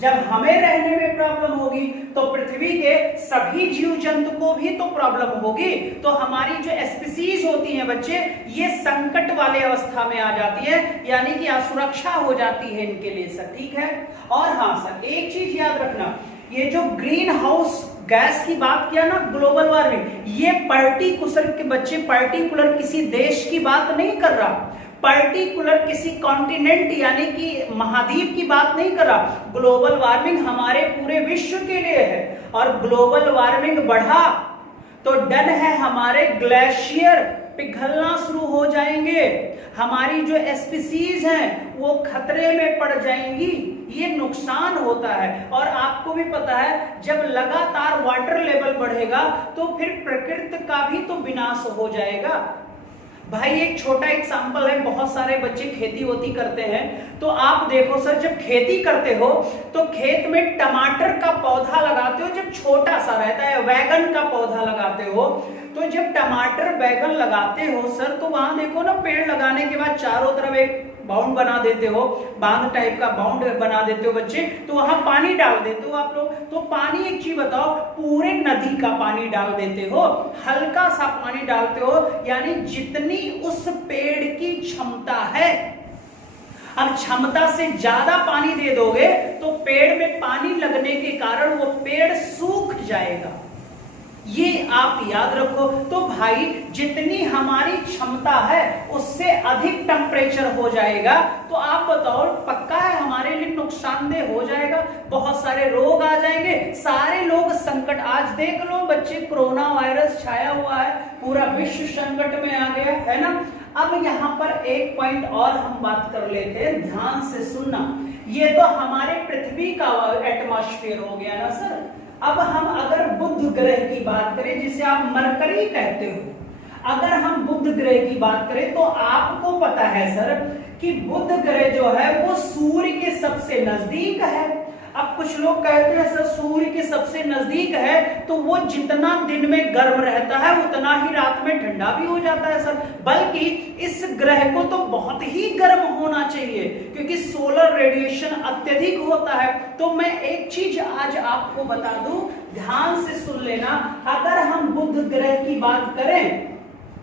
जब हमें रहने में प्रॉब्लम होगी तो पृथ्वी के सभी जीव जंतु को भी तो प्रॉब्लम होगी। तो हमारी जो स्पीसीज होती हैं बच्चे, ये संकट वाले अवस्था में आ जाती है, यानी कि असुरक्षा हो जाती है इनके लिए सर, ठीक है। और हाँ सर, एक चीज याद रखना, ये जो ग्रीन हाउस गैस की बात किया ना, ग्लोबल वार्मिंग, ये पर्टिकुलर किसी देश की बात नहीं कर रहा, पर्टिकुलर किसी कॉन्टिनेंट यानी कि महाद्वीप की बात नहीं कर रहा। ग्लोबल वार्मिंग हमारे पूरे विश्व के लिए है, और ग्लोबल वार्मिंग बढ़ा तो डन है हमारे ग्लेशियर पिघलना शुरू हो जाएंगे, हमारी जो स्पीसीज हैं वो खतरे में पड़ जाएंगी, ये नुकसान होता है। और आपको भी पता है जब लगातार वाटर लेवल बढ़ेगा तो फिर प्रकृति का भी तो विनाश हो जाएगा। भाई एक छोटा एग्जांपल है, बहुत सारे बच्चे खेती वोती करते हैं, तो आप देखो सर जब खेती करते हो तो खेत में टमाटर का पौधा लगाते हो, जब छोटा सा रहता है, बैगन का पौधा लगाते हो, तो जब टमाटर बैगन लगाते हो सर तो वहां देखो ना, पेड़ लगाने के बाद चारों तरफ एक बाउंड बना देते हो, बांध टाइप का बाउंड बना देते हो बच्चे, तो वहां पानी डाल देते हो आप लोग। तो पानी एक चीज बताओ, पूरे नदी का पानी डाल देते हो, हल्का सा पानी डालते हो, यानी जितनी उस पेड़ की क्षमता है, अब क्षमता से ज्यादा पानी दे दोगे तो पेड़ में पानी लगने के कारण वो पेड़ सूख जाएगा, ये आप याद रखो। तो भाई जितनी हमारी क्षमता है उससे अधिक टेम्परेचर हो जाएगा तो आप बताओ पक्का है हमारे लिए नुकसानदेह हो जाएगा, बहुत सारे रोग आ जाएंगे, सारे लोग संकट। आज देख लो बच्चे, कोरोना वायरस छाया हुआ है, पूरा विश्व संकट में आ गया है ना। अब यहाँ पर एक पॉइंट और हम बात कर लेते हैं, ध्यान से सुनना। ये तो हमारे पृथ्वी का एटमॉस्फेयर हो गया ना सर। अब हम अगर बुध ग्रह की बात करें, जिसे आप मरकरी कहते हो, अगर हम बुध ग्रह की बात करें तो आपको पता है सर कि बुध ग्रह जो है वो सूर्य के सबसे नजदीक है। अब कुछ लोग कहते हैं सर सूर्य के सबसे नजदीक है तो वो जितना दिन में गर्म रहता है उतना ही रात में ठंडा भी हो जाता है सर, बल्कि इस ग्रह को तो बहुत ही गर्म होना चाहिए क्योंकि सोलर रेडिएशन अत्यधिक होता है। तो मैं एक चीज आज आपको बता दूं, ध्यान से सुन लेना। अगर हम बुध ग्रह की बात करें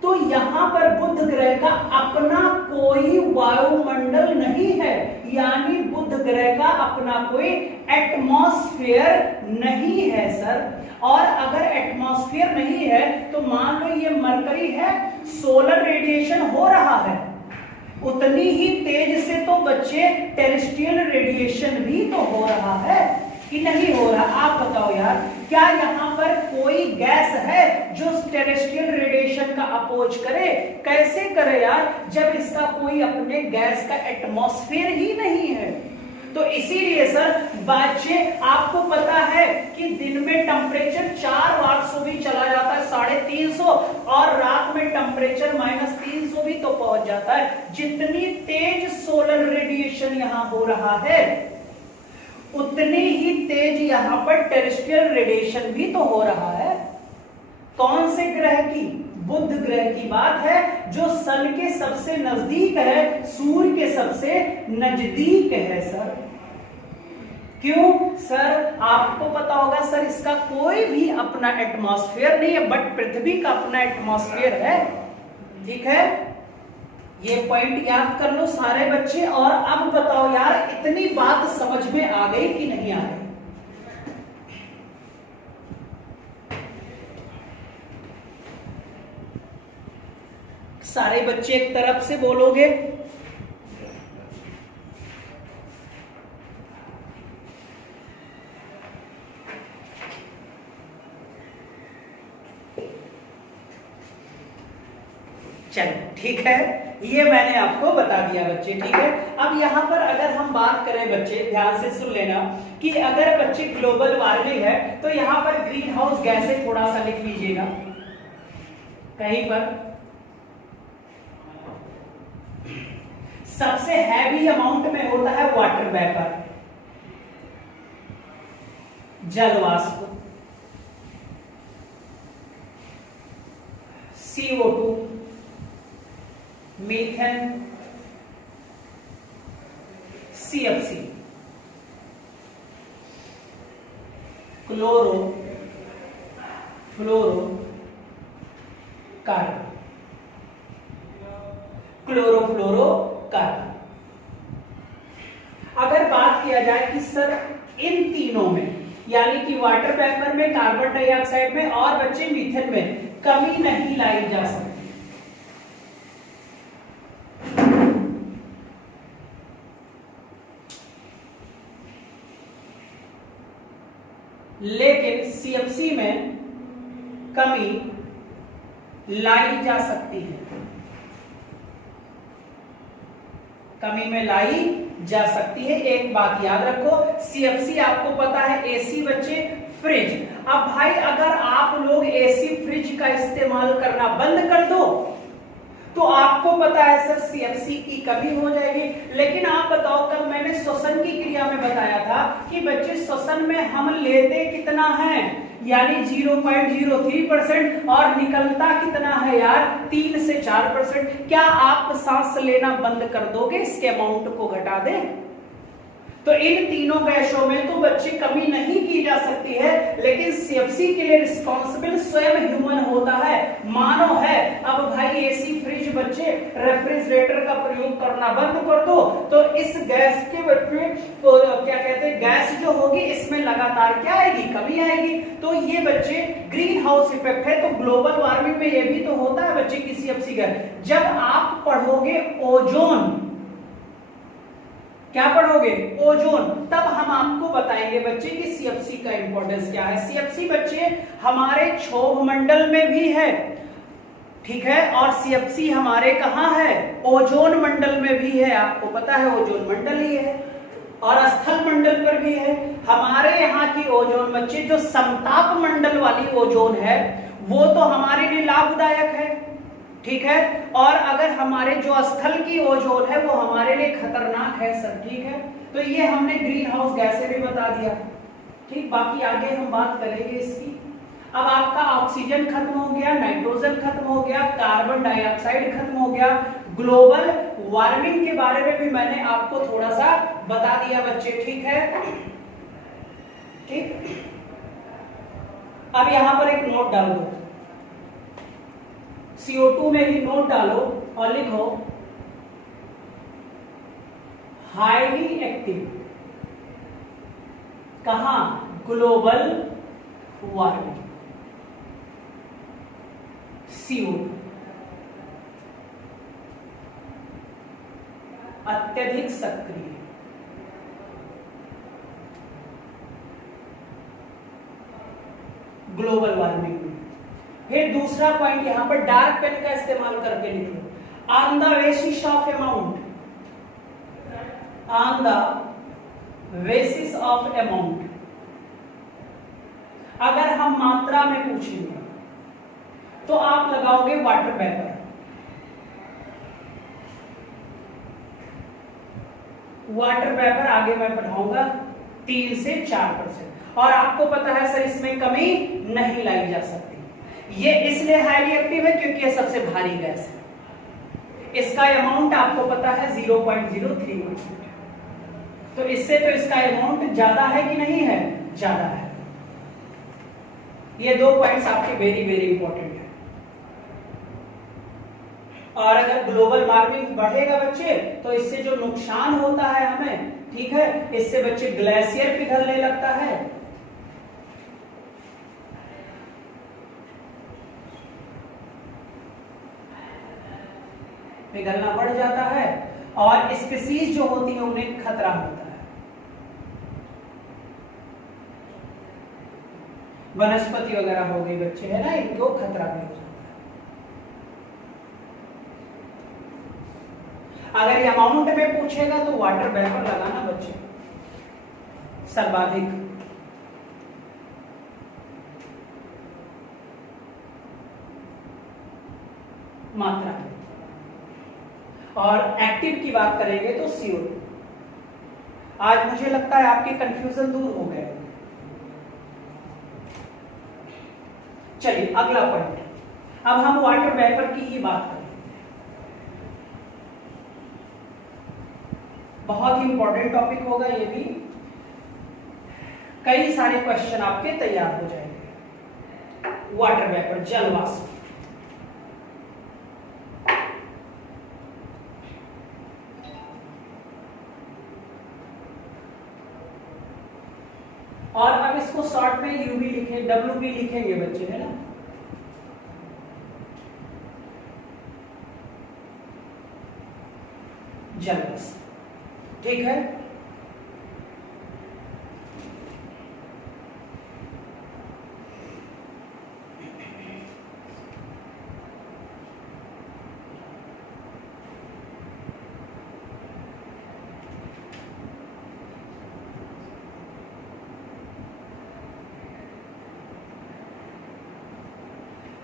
तो यहां पर बुध ग्रह का अपना कोई वायुमंडल नहीं है, यानी बुध ग्रह का अपना कोई एटमॉस्फेयर नहीं है सर। और अगर एटमॉस्फेयर नहीं है तो मान लो ये मरकरी है, सोलर रेडिएशन हो रहा है, उतनी ही तेज से तो बच्चे टेरेस्ट्रियल रेडिएशन भी तो हो रहा है कि नहीं हो रहा। आप बताओ यार, क्या यहाँ पर कोई गैस है जो टेरेस्ट्रियल रेडिएशन का अपोज करे? कैसे करे यार, जब इसका कोई अपने गैस का एटमॉस्फेयर ही नहीं है। तो इसीलिए सर बच्चे आपको पता है कि दिन में टेम्परेचर 400 भी चला जाता है, 350, और रात में टेम्परेचर -300 भी तो पहुंच जाता है। जितनी तेज सोलर रेडिएशन यहाँ हो रहा है उतनी ही तेज यहाँ पर टेरेस्ट्रियल रेडिएशन भी तो हो रहा है। कौन से ग्रह की? बुध ग्रह की बात है जो सन के सबसे नजदीक है, सूर्य के सबसे नजदीक है सर। क्यों सर? आपको पता होगा सर इसका कोई भी अपना एटमॉस्फेयर नहीं है, बट पृथ्वी का अपना एटमॉस्फेयर है। ठीक है, ये पॉइंट याद कर लो सारे बच्चे। और अब बताओ यार, इतनी बात समझ में आ गई कि नहीं आ गई? सारे बच्चे एक तरफ से बोलोगे। चलो ठीक है, ये मैंने आपको बता दिया बच्चे। ठीक है, अब यहां पर अगर हम बात करें बच्चे, ध्यान से सुन लेना कि अगर बच्चे ग्लोबल वार्मिंग है तो यहां पर ग्रीन हाउस गैसें थोड़ा सा लिख लीजिएगा कहीं पर। सबसे हैवी अमाउंट में होता है वाटर वेपर, जल वाष्प, CO2, मीथेन, CFC, क्लोरो फ्लोरो कार्बन, क्लोरोफ्लोरो कार्बन। अगर बात किया जाए कि सर इन तीनों में, यानी कि वाटर वेपर में, कार्बन डाइऑक्साइड में और बच्चे मीथेन में कमी नहीं लाई जा सकती, लेकिन CFC में कमी लाई जा सकती है, कमी में लाई जा सकती है। एक बात याद रखो, सीएफसी आपको पता है एसी बच्चे, फ्रिज। अब भाई अगर आप लोग एसी फ्रिज का इस्तेमाल करना बंद कर दो तो आपको पता है सर सीएफसी की कमी हो जाएगी। लेकिन आप बताओ, कल मैंने श्वसन की क्रिया में बताया था कि बच्चे श्वसन में हम लेते कितना है, यानी 0.03% और निकलता कितना है यार 3 से 4%। क्या आप सांस लेना बंद कर दोगे इसके अमाउंट को घटा दें? तो इन तीनों गैसों में तो बच्चे कमी नहीं की जा सकती है, लेकिन सीएफसी के लिए रिस्पॉन्सिबल स्वयं ह्यूमन होता है, मानव है। अब भाई एसी फ्रिज बच्चे रेफ्रिजरेटर का प्रयोग करना बंद कर दो तो इस गैस के बच्चे क्या कहते हैं, गैस जो होगी इसमें लगातार क्या आएगी, कमी आएगी। तो ये बच्चे ग्रीन हाउस इफेक्ट है। तो ग्लोबल वार्मिंग में ये भी तो होता है बच्चे की सीएफसी का। जब आप पढ़ोगे ओजोन, क्या पढ़ोगे, ओजोन, तब हम आपको बताएंगे बच्चे की सीएफसी का इंपॉर्टेंस क्या है। सीएफसी बच्चे हमारे क्षोभ मंडल में भी है, ठीक है, और सीएफसी हमारे कहां है, ओजोन मंडल में भी है। आपको पता है ओजोन मंडल ही है, और स्थल मंडल पर भी है। हमारे यहाँ की ओजोन बच्चे जो समताप मंडल वाली ओजोन है वो तो हमारे लिए लाभदायक है, ठीक है, और अगर हमारे जो स्थल की ओजोन है वो हमारे लिए खतरनाक है सर, ठीक है। तो ये हमने ग्रीन हाउस गैसें भी बता दिया, ठीक। बाकी आगे हम बात करेंगे इसकी। अब आपका ऑक्सीजन खत्म हो गया, नाइट्रोजन खत्म हो गया, कार्बन डाइऑक्साइड खत्म हो गया। ग्लोबल वार्मिंग के बारे में भी मैंने आपको थोड़ा सा बता दिया बच्चे, ठीक है, ठीक। अब यहां पर एक नोट डाल दो, CO2 में ही नोट डालो और लिखो हाईली एक्टिव, कहां, ग्लोबल वार्मिंग, CO2 अत्यधिक सक्रिय, ग्लोबल वार्मिंग में। फिर दूसरा पॉइंट यहां पर डार्क पेन का इस्तेमाल करके लिखो, on the basis of amount, on the basis of amount. अगर हम मात्रा में पूछेंगे तो आप लगाओगे वाटर वेपर, वाटर वेपर आगे मैं पढ़ाऊंगा 3 से 4%। और आपको पता है सर इसमें कमी नहीं लाई जा सकती। ये इसलिए हाईली एक्टिव है क्योंकि ये सबसे भारी गैस है। इसका अमाउंट आपको पता है 0.03%। तो इससे तो इसका अमाउंट ज्यादा है कि नहीं है, ज्यादा है। ये 2 पॉइंट्स आपके वेरी वेरी इंपॉर्टेंट है। और अगर ग्लोबल वार्मिंग बढ़ेगा बच्चे तो इससे जो नुकसान होता है हमें, ठीक है, इससे बच्चे ग्लेशियर पिघलने लगता है, पिघलना बढ़ जाता है, और स्पीसीज जो होती है उन्हें खतरा होता है। वनस्पति वगैरह हो गई बच्चे, है ना, इनको खतरा भी हो जाता है। अगर ये अमाउंट में पूछेगा तो वाटर वेपर लगाना बच्चे, सर्वाधिक। मात्रा में। और एक्टिव की बात करेंगे तो CO2। आज मुझे लगता है आपके कंफ्यूजन दूर हो गए। चलिए अगला पॉइंट, अब हम वाटर वेपर की ही बात करेंगे। बहुत ही इंपॉर्टेंट टॉपिक होगा ये भी, कई सारे क्वेश्चन आपके तैयार हो जाएंगे। वाटर वेपर, जल वाष्प। और अब इसको शॉर्ट में यूवी लिखे, WP लिखेंगे बच्चे, है ना। जल वाष्प, ठीक है।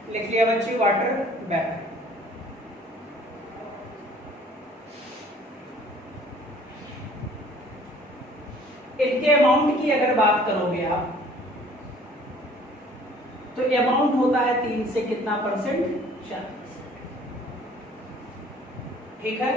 लिख लिया बच्चे वाटर वेपर। इनके अमाउंट की अगर बात करोगे आप तो अमाउंट होता है 3 से कितना परसेंट, 4%। ठीक है,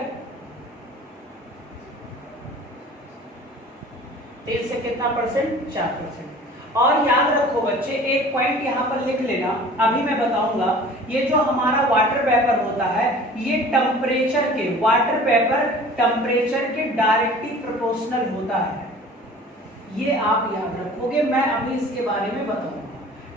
3 से कितना परसेंट, 4%। और याद रखो बच्चे, एक पॉइंट यहां पर लिख लेना, अभी मैं बताऊंगा। ये जो हमारा वाटर वेपर होता है ये टेम्परेचर के, वाटर वेपर टेम्परेचर के डायरेक्टली प्रोपोर्शनल होता है, ये आप याद रखोगे, मैं अभी इसके बारे में बताऊंगा।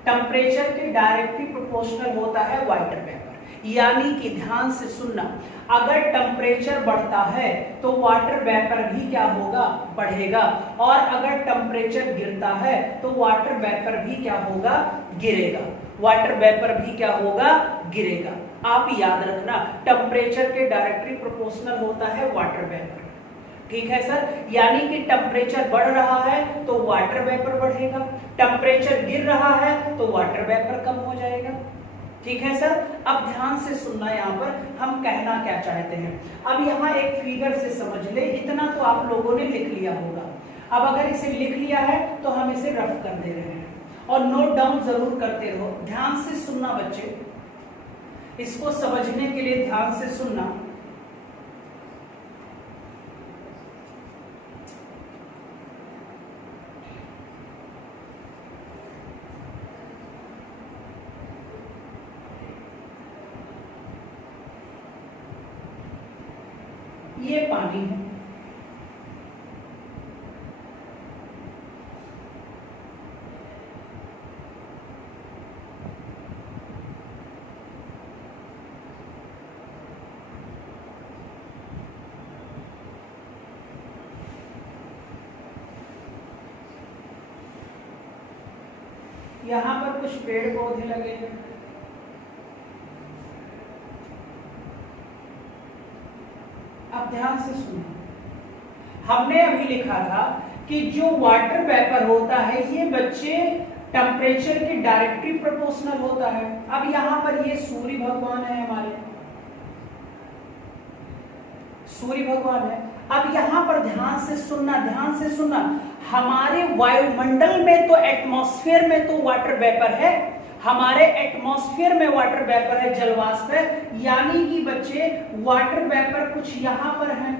टेम्परेचर के डायरेक्टली प्रोपोर्शनल होता है वाटर वेपर, यानी कि ध्यान से सुनना, अगर टेम्परेचर बढ़ता है तो वाटर वेपर भी क्या होगा, बढ़ेगा, और अगर टेम्परेचर गिरता है तो वाटर वेपर भी क्या होगा, गिरेगा, वाटर वेपर भी क्या होगा, गिरेगा। आप याद रखना, टेम्परेचर के डायरेक्टली प्रोपोर्शनल होता है वाटर वेपर। ठीक है सर, यानी कि टेम्परेचर बढ़ रहा है तो वाटर वेपर बढ़ेगा, टेम्परेचर गिर रहा है तो वाटर वेपर कम हो जाएगा। ठीक है सर, अब ध्यान से सुनना, यहाँ पर हम कहना क्या चाहते हैं। अब यहाँ एक फिगर से समझ ले, इतना तो आप लोगों ने लिख लिया होगा। अब अगर इसे लिख लिया है तो हम इसे रफ कर दे रहे हैं, और नोट डाउन जरूर करते रहो। ध्यान से सुनना बच्चे, इसको समझने के लिए ध्यान से सुनना। ये पानी है, यहां पर कुछ पेड़ पौधे लगे हैं। अब ध्यान से सुनो, हमने अभी लिखा था कि जो वाटर वेपर होता है ये बच्चे टेम्परेचर के डायरेक्टली प्रोपोर्शनल होता है। अब यहाँ पर ये सूर्य भगवान है, हमारे सूर्य भगवान है। अब यहाँ पर ध्यान से सुनना, ध्यान से सुनना, हमारे वायुमंडल में तो, एटमॉस्फेयर में तो वाटर वेपर है, हमारे एटमॉस्फेयर में वाटर वेपर है, जलवाष्प है, यानी कि बच्चे वाटर वेपर कुछ यहां पर है।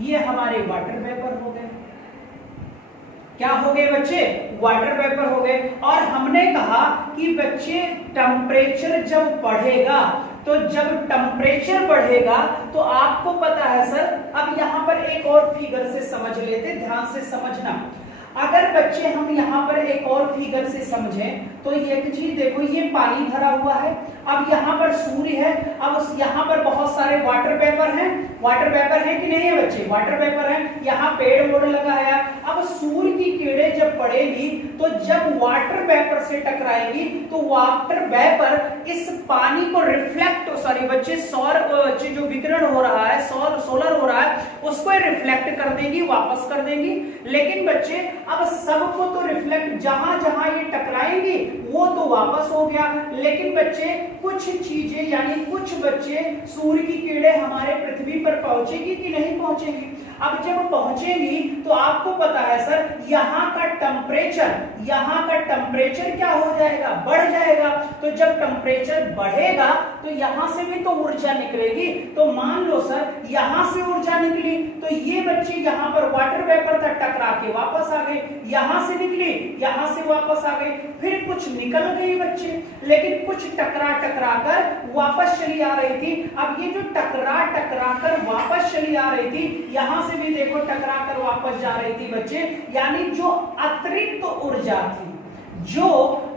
ये हमारे वाटर वेपर हो गए। क्या हो गए बच्चे, वाटर वेपर हो गए। और हमने कहा कि बच्चे टेम्परेचर जब बढ़ेगा, तो जब टेम्परेचर बढ़ेगा तो आपको पता है सर, अब यहां पर एक और फिगर से समझ लेते, ध्यान से समझना। अगर बच्चे हम यहाँ पर एक और फिगर से समझें तो ये चीज देखो, ये पानी भरा हुआ है, अब यहाँ पर सूर्य है, अब यहाँ पर बहुत सारे वाटर वेपर हैं, वाटर वेपर है कि नहीं है बच्चे, वाटर वेपर है, यहाँ पेड़ वोड़ लगा है। अब सूर्य की किरणें जब पड़ेगी तो जब वाटर वेपर से टकराएगी तो वाटर वेपर इस पानी को रिफ्लेक्ट, सॉरी बच्चे, सौर जो विकिरण हो रहा है, सोलर हो रहा है, उसको रिफ्लेक्ट कर देगी, वापस कर देगी। लेकिन बच्चे अब सबको तो रिफ्लेक्ट, जहां जहां ये टकराएंगी वो तो वापस हो गया, लेकिन बच्चे कुछ चीजें, यानी कुछ बच्चे सूर्य की किरणें हमारे पृथ्वी पर पहुंचेगी कि नहीं पहुंचेगी। अब जब पहुंचेगी तो आपको पता है सर, यहाँ का टेम्परेचर क्या हो जाएगा, बढ़ जाएगा। तो जब टेम्परेचर बढ़ेगा तो यहां से भी तो ऊर्जा निकलेगी। तो मान लो सर, यहां से ऊर्जा निकली तो ये बच्चे यहाँ पर वाटर वेपर तक टकरा के वापस आ गए, यहां से निकली, यहां से वापस आ गई, फिर कुछ निकल गई बच्चे, लेकिन कुछ टकरा कर वापस चली आ रही थी। अब ये जो टकरा कर वापस चली आ रही थी, यहां से भी देखो टकरा कर वापस जा रही थी बच्चे, यानी जो अतिरिक्त ऊर्जा थी, जो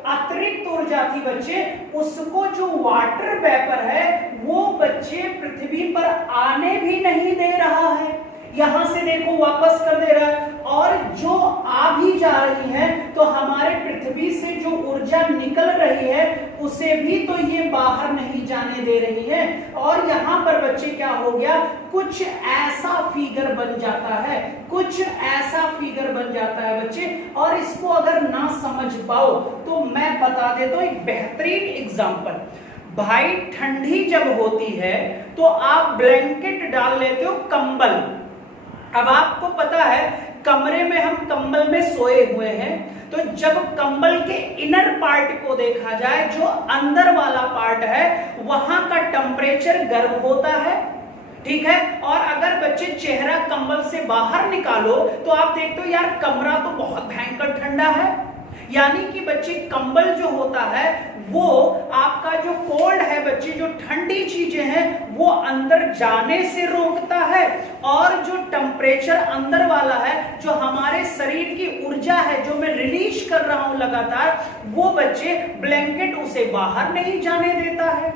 अतिरिक्त ऊर्जा थी बच्चे, उसको जो वाटर वेपर है वो बच्चे पृथ्वी पर आने भी नहीं दे रहा है, यहां से देखो वापस कर दे रहा है। और जो आ भी जा रही है तो हमारे पृथ्वी से जो ऊर्जा ऊर्जा निकल रही है उसे भी तो ये बाहर नहीं जाने दे रही है। और यहाँ पर बच्चे क्या हो गया, कुछ ऐसा फिगर बन जाता है, कुछ ऐसा फिगर बन जाता है बच्चे। और इसको अगर ना समझ पाओ तो मैं बता देता हूं एक बेहतरीन एग्जांपल। भाई ठंडी जब होती है तो आप ब्लैंकेट डाल लेते हो, कंबल। अब आपको पता है कमरे में हम कंबल में सोए हुए हैं, तो जब कंबल के इनर पार्ट को देखा जाए, जो अंदर वाला पार्ट है, वहां का टेम्परेचर गर्म होता है, ठीक है। और अगर बच्चे चेहरा कंबल से बाहर निकालो तो आप देखते हो यार कमरा तो बहुत भयंकर ठंडा है। यानी कि बच्चे कंबल जो होता है वो आपका जो कोल्ड है बच्चे, जो ठंडी चीजें हैं वो अंदर जाने से रोकता है, और जो टेम्परेचर अंदर वाला है, जो हमारे शरीर की ऊर्जा है जो मैं रिलीज कर रहा हूं लगातार, वो बच्चे ब्लैंकेट उसे बाहर नहीं जाने देता है।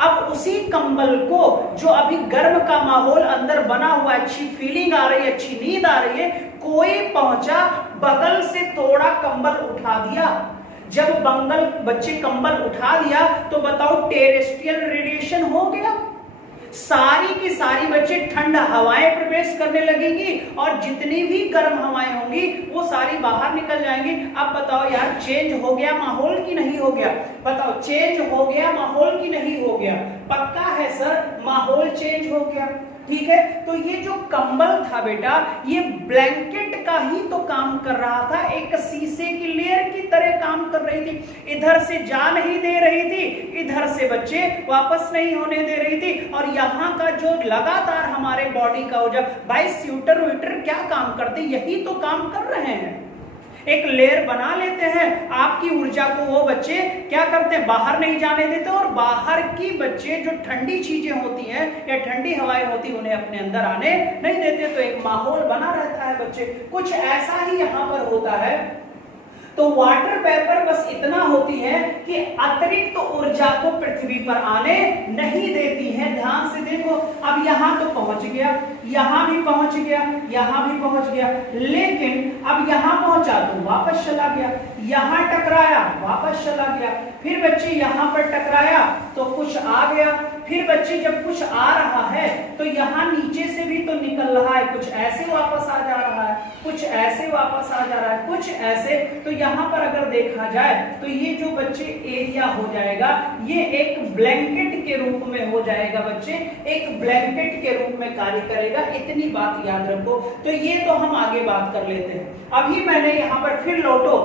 अब उसी कंबल को जो अभी गर्म का माहौल अंदर बना हुआ, अच्छी फीलिंग आ रही है, अच्छी नींद आ रही है, कोई पहुंचा बगल से थोड़ा कंबल उठा दिया। जब बच्चे कंबल उठा दिया तो बताओ टेरेस्ट्रियल रेडिएशन हो गया, सारी की सारी बच्चे ठंड हवाएं प्रवेश करने लगेंगी और जितनी भी गर्म हवाएं होंगी वो सारी बाहर निकल जाएंगी। अब बताओ यार चेंज हो गया माहौल की नहीं हो गया? बताओ चेंज हो गया माहौल की नहीं हो गया? पक्का है सर, माहौल चेंज हो गया, ठीक है। तो ये जो कंबल था बेटा, ये ब्लैंकेट का ही तो काम कर रहा था, एक शीशे की लेयर की तरह काम कर रही थी। इधर से जा नहीं दे रही थी, इधर से बच्चे वापस नहीं होने दे रही थी। और यहाँ का जो लगातार हमारे बॉडी का ऊर्जा, भाई स्वेटर वेटर क्या काम करते, यही तो काम कर रहे हैं। एक लेयर बना लेते हैं, आपकी ऊर्जा को वो बच्चे क्या करते हैं, बाहर नहीं जाने देते, और बाहर की बच्चे जो ठंडी चीजें होती हैं या ठंडी हवाएं होती उन्हें अपने अंदर आने नहीं देते। तो एक माहौल बना रहता है बच्चे। कुछ ऐसा ही यहाँ पर होता है। तो वाटर वेपर बस इतना होती है कि अतिरिक्त ऊर्जा को पृथ्वी पर आने नहीं देती है। ध्यान से देखो, अब यहां तो पहुंच गया, यहां भी पहुंच गया, यहां भी पहुंच गया, लेकिन अब यहां पहुंचा तो वापस चला गया, यहां टकराया वापस चला गया, फिर बच्चे यहां पर टकराया तो कुछ आ गया, फिर बच्चे जब कुछ आ रहा है तो यहाँ नीचे से भी तो निकल रहा है, कुछ ऐसे वापस आ जा रहा है, कुछ ऐसे वापस आ जा रहा है, कुछ ऐसे। तो यहाँ पर अगर देखा जाए तो ये जो बच्चे एरिया हो जाएगा, ये एक ब्लैंकेट के रूप में हो जाएगा बच्चे, एक ब्लैंकेट के रूप में कार्य करेगा। इतनी बात याद रखो। तो ये तो हम आगे बात कर लेते हैं। अभी मैंने यहाँ पर फिर लौटो,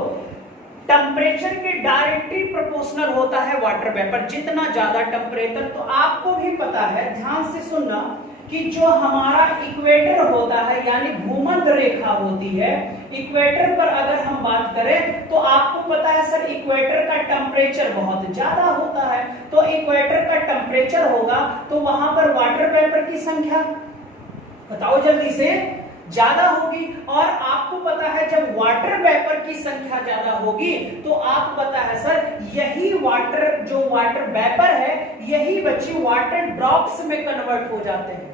टेम्परेचर के डायरेक्टली प्रोपोर्शनल होता है वाटर वेपर। जितना ज्यादा टेम्परेचर, तो आपको भी पता है, ध्यान से सुनना, कि जो हमारा इक्वेटर होता है यानी भूमध्य रेखा होती है, इक्वेटर पर अगर हम बात करें तो आपको पता है सर इक्वेटर का टेम्परेचर बहुत ज्यादा होता है। तो इक्वेटर का टेम्परेचर होगा तो वहां पर वाटर वेपर की संख्या बताओ जल्दी से, ज्यादा होगी। और आपको पता है जब वाटर वेपर की संख्या ज्यादा होगी तो आपको पता है सर यही वाटर, जो वाटर वेपर है, यही बच्चे वाटर ड्रॉप्स में कन्वर्ट हो जाते हैं,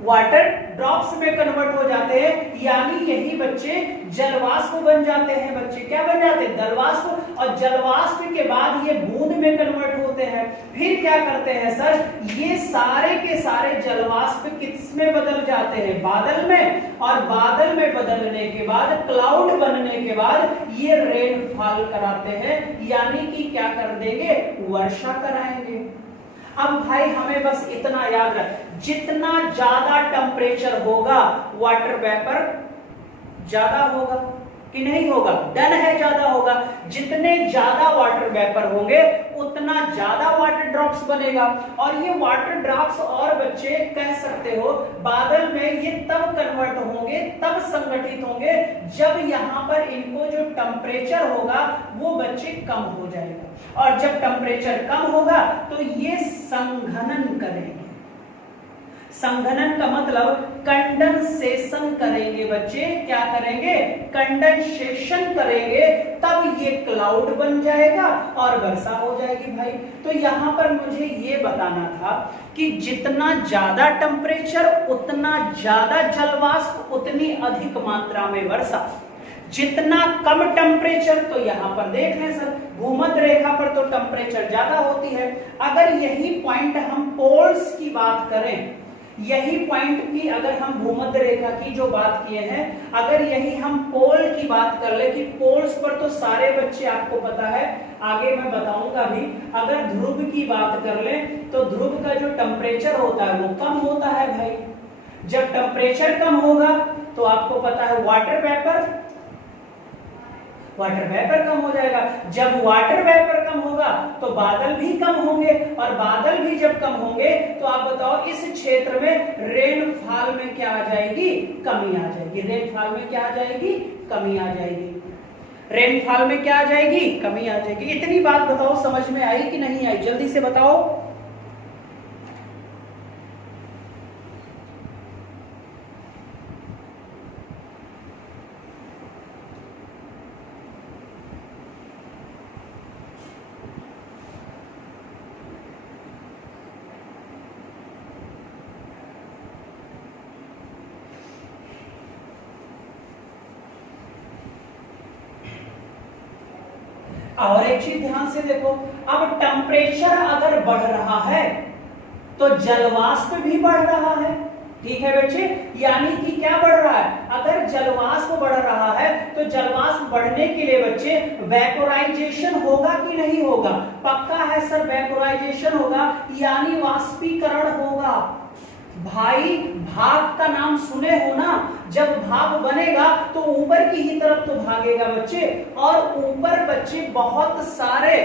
वाटर ड्रॉप्स में कन्वर्ट हो जाते हैं, यानी यही बच्चे जलवाष्प बन जाते हैं। बच्चे क्या बन जाते हैं, जलवाष्प। और जलवाष्प के बाद ये बूंद में कन्वर्ट होते हैं। फिर क्या करते हैं सर, ये सारे के सारे जलवाष्प किस में बदल जाते हैं, बादल में। और बादल में बदलने के बाद, क्लाउड बनने के बाद ये रेनफॉल कराते हैं, यानी कि क्या कर देंगे, वर्षा कराएंगे। अब भाई हमें बस इतना याद रख, जितना ज्यादा टेम्परेचर होगा वाटर वेपर ज्यादा होगा कि नहीं होगा, डन है ज्यादा होगा। जितने ज्यादा वाटर वेपर होंगे उतना ज्यादा वाटर ड्रॉप्स बनेगा। और ये वाटर ड्रॉप्स और बच्चे कह सकते हो बादल में ये तब कन्वर्ट होंगे, तब संगठित होंगे जब यहाँ पर इनको जो टेम्परेचर होगा वो बच्चे कम हो जाएगा। और जब टेम्परेचर कम होगा तो ये संघनन करेंगे। संघनन का मतलब कंडेंसेशन करेंगे बच्चे, क्या करेंगे, कंडेंसेशन करेंगे, तब ये क्लाउड बन जाएगा और वर्षा हो जाएगी भाई। तो यहाँ पर मुझे ये बताना था कि जितना ज्यादा टेम्परेचर उतना ज्यादा जलवाष्प, उतनी अधिक मात्रा में वर्षा। जितना कम टेम्परेचर, तो यहां पर देख लें सर, भूमध्य रेखा पर तो टेम्परेचर ज्यादा होती है। अगर यही पॉइंट हम पोल्स की बात करें, यही पॉइंट की अगर हम भूमध्य रेखा की जो बात किए हैं, अगर यही हम पोल की बात कर ले कि पोल्स पर तो सारे बच्चे आपको पता है, आगे मैं बताऊंगा भी, अगर ध्रुव की बात कर ले तो ध्रुव का जो टेम्परेचर होता है वो कम होता है भाई। जब टेम्परेचर कम होगा तो आपको पता है वाटर वेपर कम हो जाएगा। जब वाटर वेपर कम होगा तो बादल भी कम होंगे, और बादल भी जब कम होंगे तो आप बताओ इस क्षेत्र में रेनफॉल में क्या आ जाएगी, कमी आ जाएगी। रेनफॉल में क्या आ जाएगी, कमी आ जाएगी। रेनफॉल में क्या आ जाएगी, कमी आ जाएगी। इतनी बात बताओ समझ में आई कि नहीं आई, जल्दी से बताओ। और एक चीज ध्यान से देखो, अब टेम्परेचर अगर बढ़ रहा है तो जलवाष्प भी बढ़ रहा है। ठीक है बच्चे, यानी कि क्या बढ़ रहा है, अगर जलवाष्प बढ़ रहा है तो जलवाष्प बढ़ने के लिए बच्चे वेपोराइजेशन होगा कि नहीं होगा, पक्का है सर वेपोराइजेशन होगा, यानी वाष्पीकरण होगा। भाई भाप का नाम सुने हो ना, जब भाप बनेगा तो ऊपर की ही तरफ तो भागेगा बच्चे, और ऊपर बच्चे बहुत सारे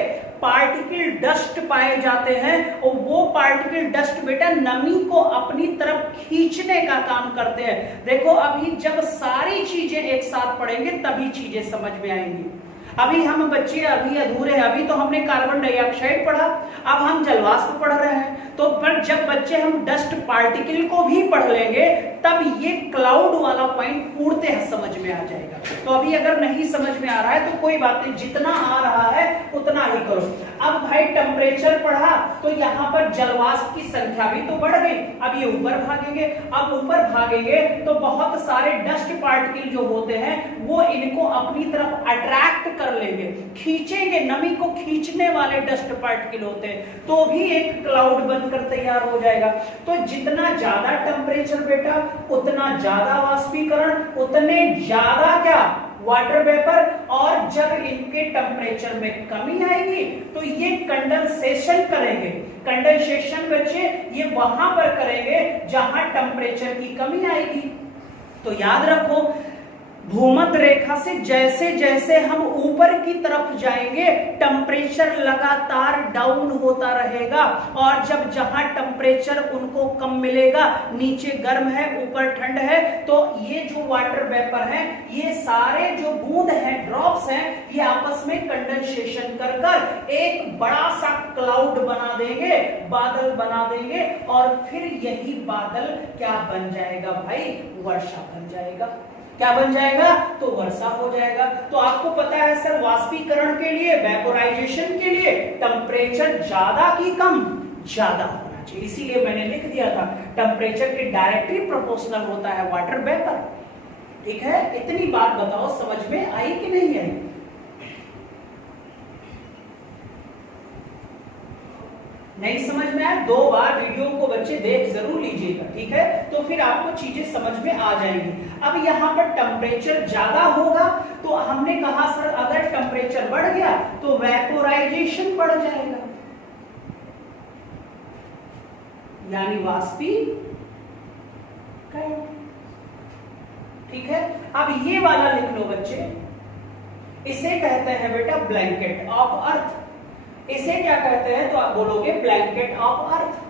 पार्टिकल डस्ट पाए जाते हैं, और वो पार्टिकल डस्ट बेटा नमी को अपनी तरफ खींचने का काम करते हैं। देखो अभी जब सारी चीजें एक साथ पढ़ेंगे तभी चीजें समझ में आएंगी। अभी हम बच्चे अभी अधूरे हैं, अभी तो हमने कार्बन डाइऑक्साइड पढ़ा, अब हम जलवाष्प पढ़ रहे हैं, तो पर जब बच्चे हम डस्ट पार्टिकल को भी पढ़ लेंगे तब ये क्लाउड वाला पॉइंट पूर्णतः समझ में आ जाएगा। तो अभी अगर नहीं समझ में आ रहा है तो कोई बात नहीं, जितना आ रहा है उतना ही करो। अब भाई टेम्परेचर बढ़ा तो यहाँ पर जलवाष्प की संख्या भी तो बढ़ गई, अब ये ऊपर भागेंगे, अब ऊपर भागेंगे तो बहुत सारे डस्ट पार्टिकल जो होते हैं वो इनको अपनी तरफ अट्रैक्ट कर लेंगे, खींचेंगे, नमी को खींचने वाले डस्ट पार्टिकल होते हैं, तो भी एक क्लाउड बनकर तैयार हो जाएगा। तो जितना ज्यादा टेम्परेचर बेटा उतना ज्यादा वाष्पीकरण, उतने ज्यादा क्या, वाटर वेपर, और जब इनके टेम्परेचर में कमी आएगी तो ये कंडेंसेशन करेंगे। कंडेंसेशन बच्चे ये वहां पर करेंगे जहां टेम्परेचर की कमी आएगी। तो याद रखो, भूमध्य रेखा से जैसे जैसे हम ऊपर की तरफ जाएंगे टेम्परेचर लगातार डाउन होता रहेगा, और जब जहां टेम्परेचर उनको कम मिलेगा, नीचे गर्म है ऊपर ठंड है, तो ये जो वाटर वेपर है, ये सारे जो बूंद हैं, ड्रॉप्स हैं, ये आपस में कंडेंसेशन कर कर एक बड़ा सा क्लाउड बना देंगे, बादल बना देंगे, और फिर यही बादल क्या बन जाएगा भाई, वर्षा बन जाएगा। क्या बन जाएगा, तो वर्षा हो जाएगा। तो आपको पता है सर वाष्पीकरण के लिए, वेपोराइजेशन के लिए टेम्परेचर ज्यादा की कम, ज्यादा होना चाहिए, इसीलिए मैंने लिख दिया था टेम्परेचर के डायरेक्टली प्रोपोर्शनल होता है वाटर वेपर। ठीक है, इतनी बात बताओ समझ में आई कि नहीं आई। नहीं समझ में आया, 2 बार वीडियो को बच्चे देख जरूर लीजिएगा, ठीक है, तो फिर आपको चीजें समझ में आ जाएंगी। अब यहाँ पर टेम्परेचर ज्यादा होगा तो हमने कहा सर अगर टेम्परेचर बढ़ गया तो वेपोराइजेशन बढ़ जाएगा, यानी वाष्पीकरण। ठीक है, अब ये वाला लिख लो बच्चे, इसे कहते हैं बेटा ब्लैंकेट ऑफ अर्थ। इसे क्या कहते हैं, तो आप बोलोगे blanket of earth.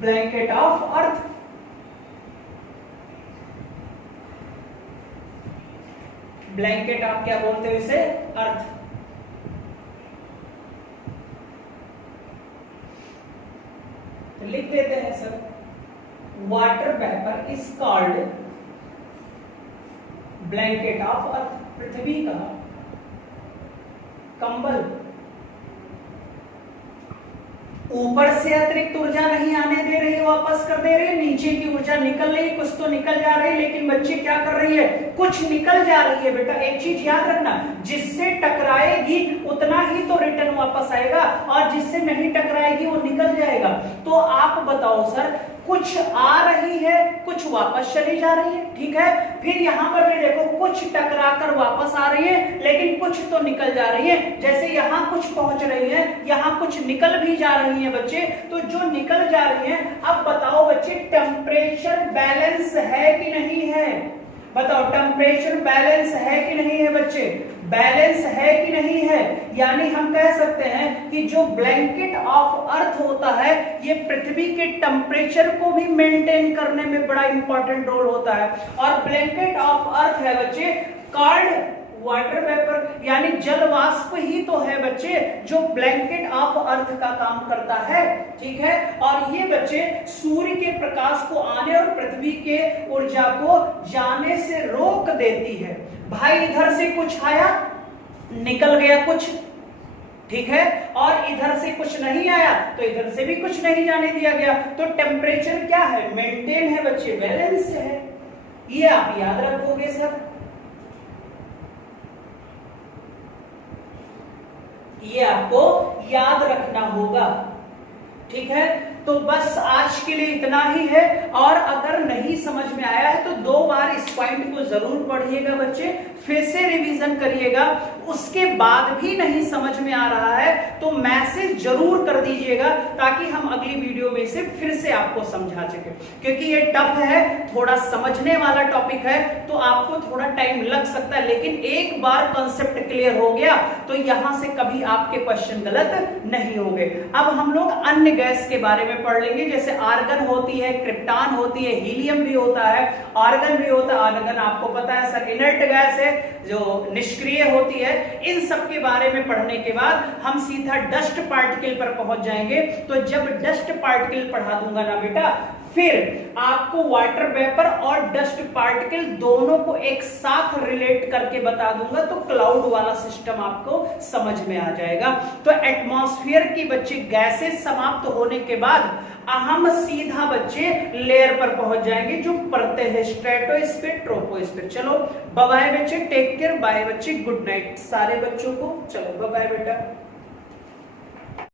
Blanket of earth. Blanket आप क्या बोलते हो इसे, अर्थ। तो लिख देते हैं sir, water vapour is called blanket of earth. पृथ्वी का कंबल, ऊपर से अतिरिक्त ऊर्जा नहीं आने दे रही है, वापस कर दे रही है, नीचे की ऊर्जा निकल रही है, कुछ तो निकल जा रही है, लेकिन बच्चे क्या कर रही है, कुछ निकल जा रही है। बेटा एक चीज याद रखना, जिससे टकराएगी उतना ही तो रिटर्न वापस आएगा, और जिससे नहीं टकराएगी वो निकल जाएगा। तो आप बताओ सर, कुछ आ रही है, कुछ वापस चली जा रही है, ठीक है। फिर यहां पर भी देखो, कुछ टकराकर वापस आ रही है, लेकिन कुछ तो निकल जा रही है। जैसे यहां कुछ पहुंच रही है, यहां कुछ निकल भी जा रही है बच्चे। तो जो निकल जा रही है, अब बताओ बच्चे, टेम्परेचर बैलेंस है कि नहीं है? बताओ, टेम्परेचर बैलेंस है कि नहीं है बच्चे? बैलेंस है कि नहीं है? यानी हम कह सकते हैं कि जो ब्लैंकेट ऑफ अर्थ होता है, ये पृथ्वी के टेम्परेचर को भी मेंटेन करने में बड़ा इंपॉर्टेंट रोल होता है। और ब्लैंकेट ऑफ अर्थ है बच्चे कॉल्ड वाटर वेपर, यानी जल वाष्प ही तो है बच्चे जो ब्लैंकेट ऑफ अर्थ का काम करता है, ठीक है। और ये बच्चे सूर्य के प्रकाश को आने और पृथ्वी के ऊर्जा को जाने से रोक देती है। भाई इधर से कुछ आया, निकल गया कुछ, ठीक है, और इधर से कुछ नहीं आया तो इधर से भी कुछ नहीं जाने दिया गया। तो टेम्परेचर क्या है? मेंटेन है बच्चे, बैलेंस है। ये आप याद रखोगे सर, ये आपको याद रखना होगा, ठीक है। तो बस आज के लिए इतना ही है, और अगर नहीं समझ में आया है तो 2 बार इस पॉइंट को जरूर पढ़िएगा बच्चे, फिर से रिवीजन करिएगा। उसके बाद भी नहीं समझ में आ रहा है तो मैसेज जरूर कर दीजिएगा, ताकि हम अगली वीडियो में से फिर से आपको समझा सके। क्योंकि ये टफ है, थोड़ा समझने वाला टॉपिक है, तो आपको थोड़ा टाइम लग सकता है, लेकिन एक बार कॉन्सेप्ट क्लियर हो गया तो यहां से कभी आपके क्वेश्चन गलत नहीं होंगे। अब हम लोग अन्य गैस के बारे में पढ़ लेंगे, जैसे आर्गन होती है, क्रिप्टॉन होती है, हीलियम भी होता है, आर्गन भी होता है। आर्गन आपको पता है सर, इनर्ट गैस है जो निष्क्रिय होती है। इन सब के बारे में पढ़ने के बाद हम सीधा डस्ट पार्टिकल पर पहुंच जाएंगे। तो जब डस्ट पार्टिकल पढ़ा दूंगा ना बेटा, फिर आपको वाटर वेपर और डस्ट पार्टिकल दोनों को एक साथ रिलेट करके बता दूंगा, तो क्लाउड वाला सिस्टम आपको समझ में आ जाएगा। तो एटमॉस्फेयर की बच्चे गैसेस समाप्त होने के बाद हम सीधा बच्चे लेयर पर पहुंच जाएंगे, जो परतें हैं, स्ट्रेटोस्फीयर, ट्रोपोस्फीयर। चलो बाय बाय बच्चे, टेक केयर, बाय बच्चे, गुड नाइट सारे बच्चों को। चलो बाय बाय बेटा।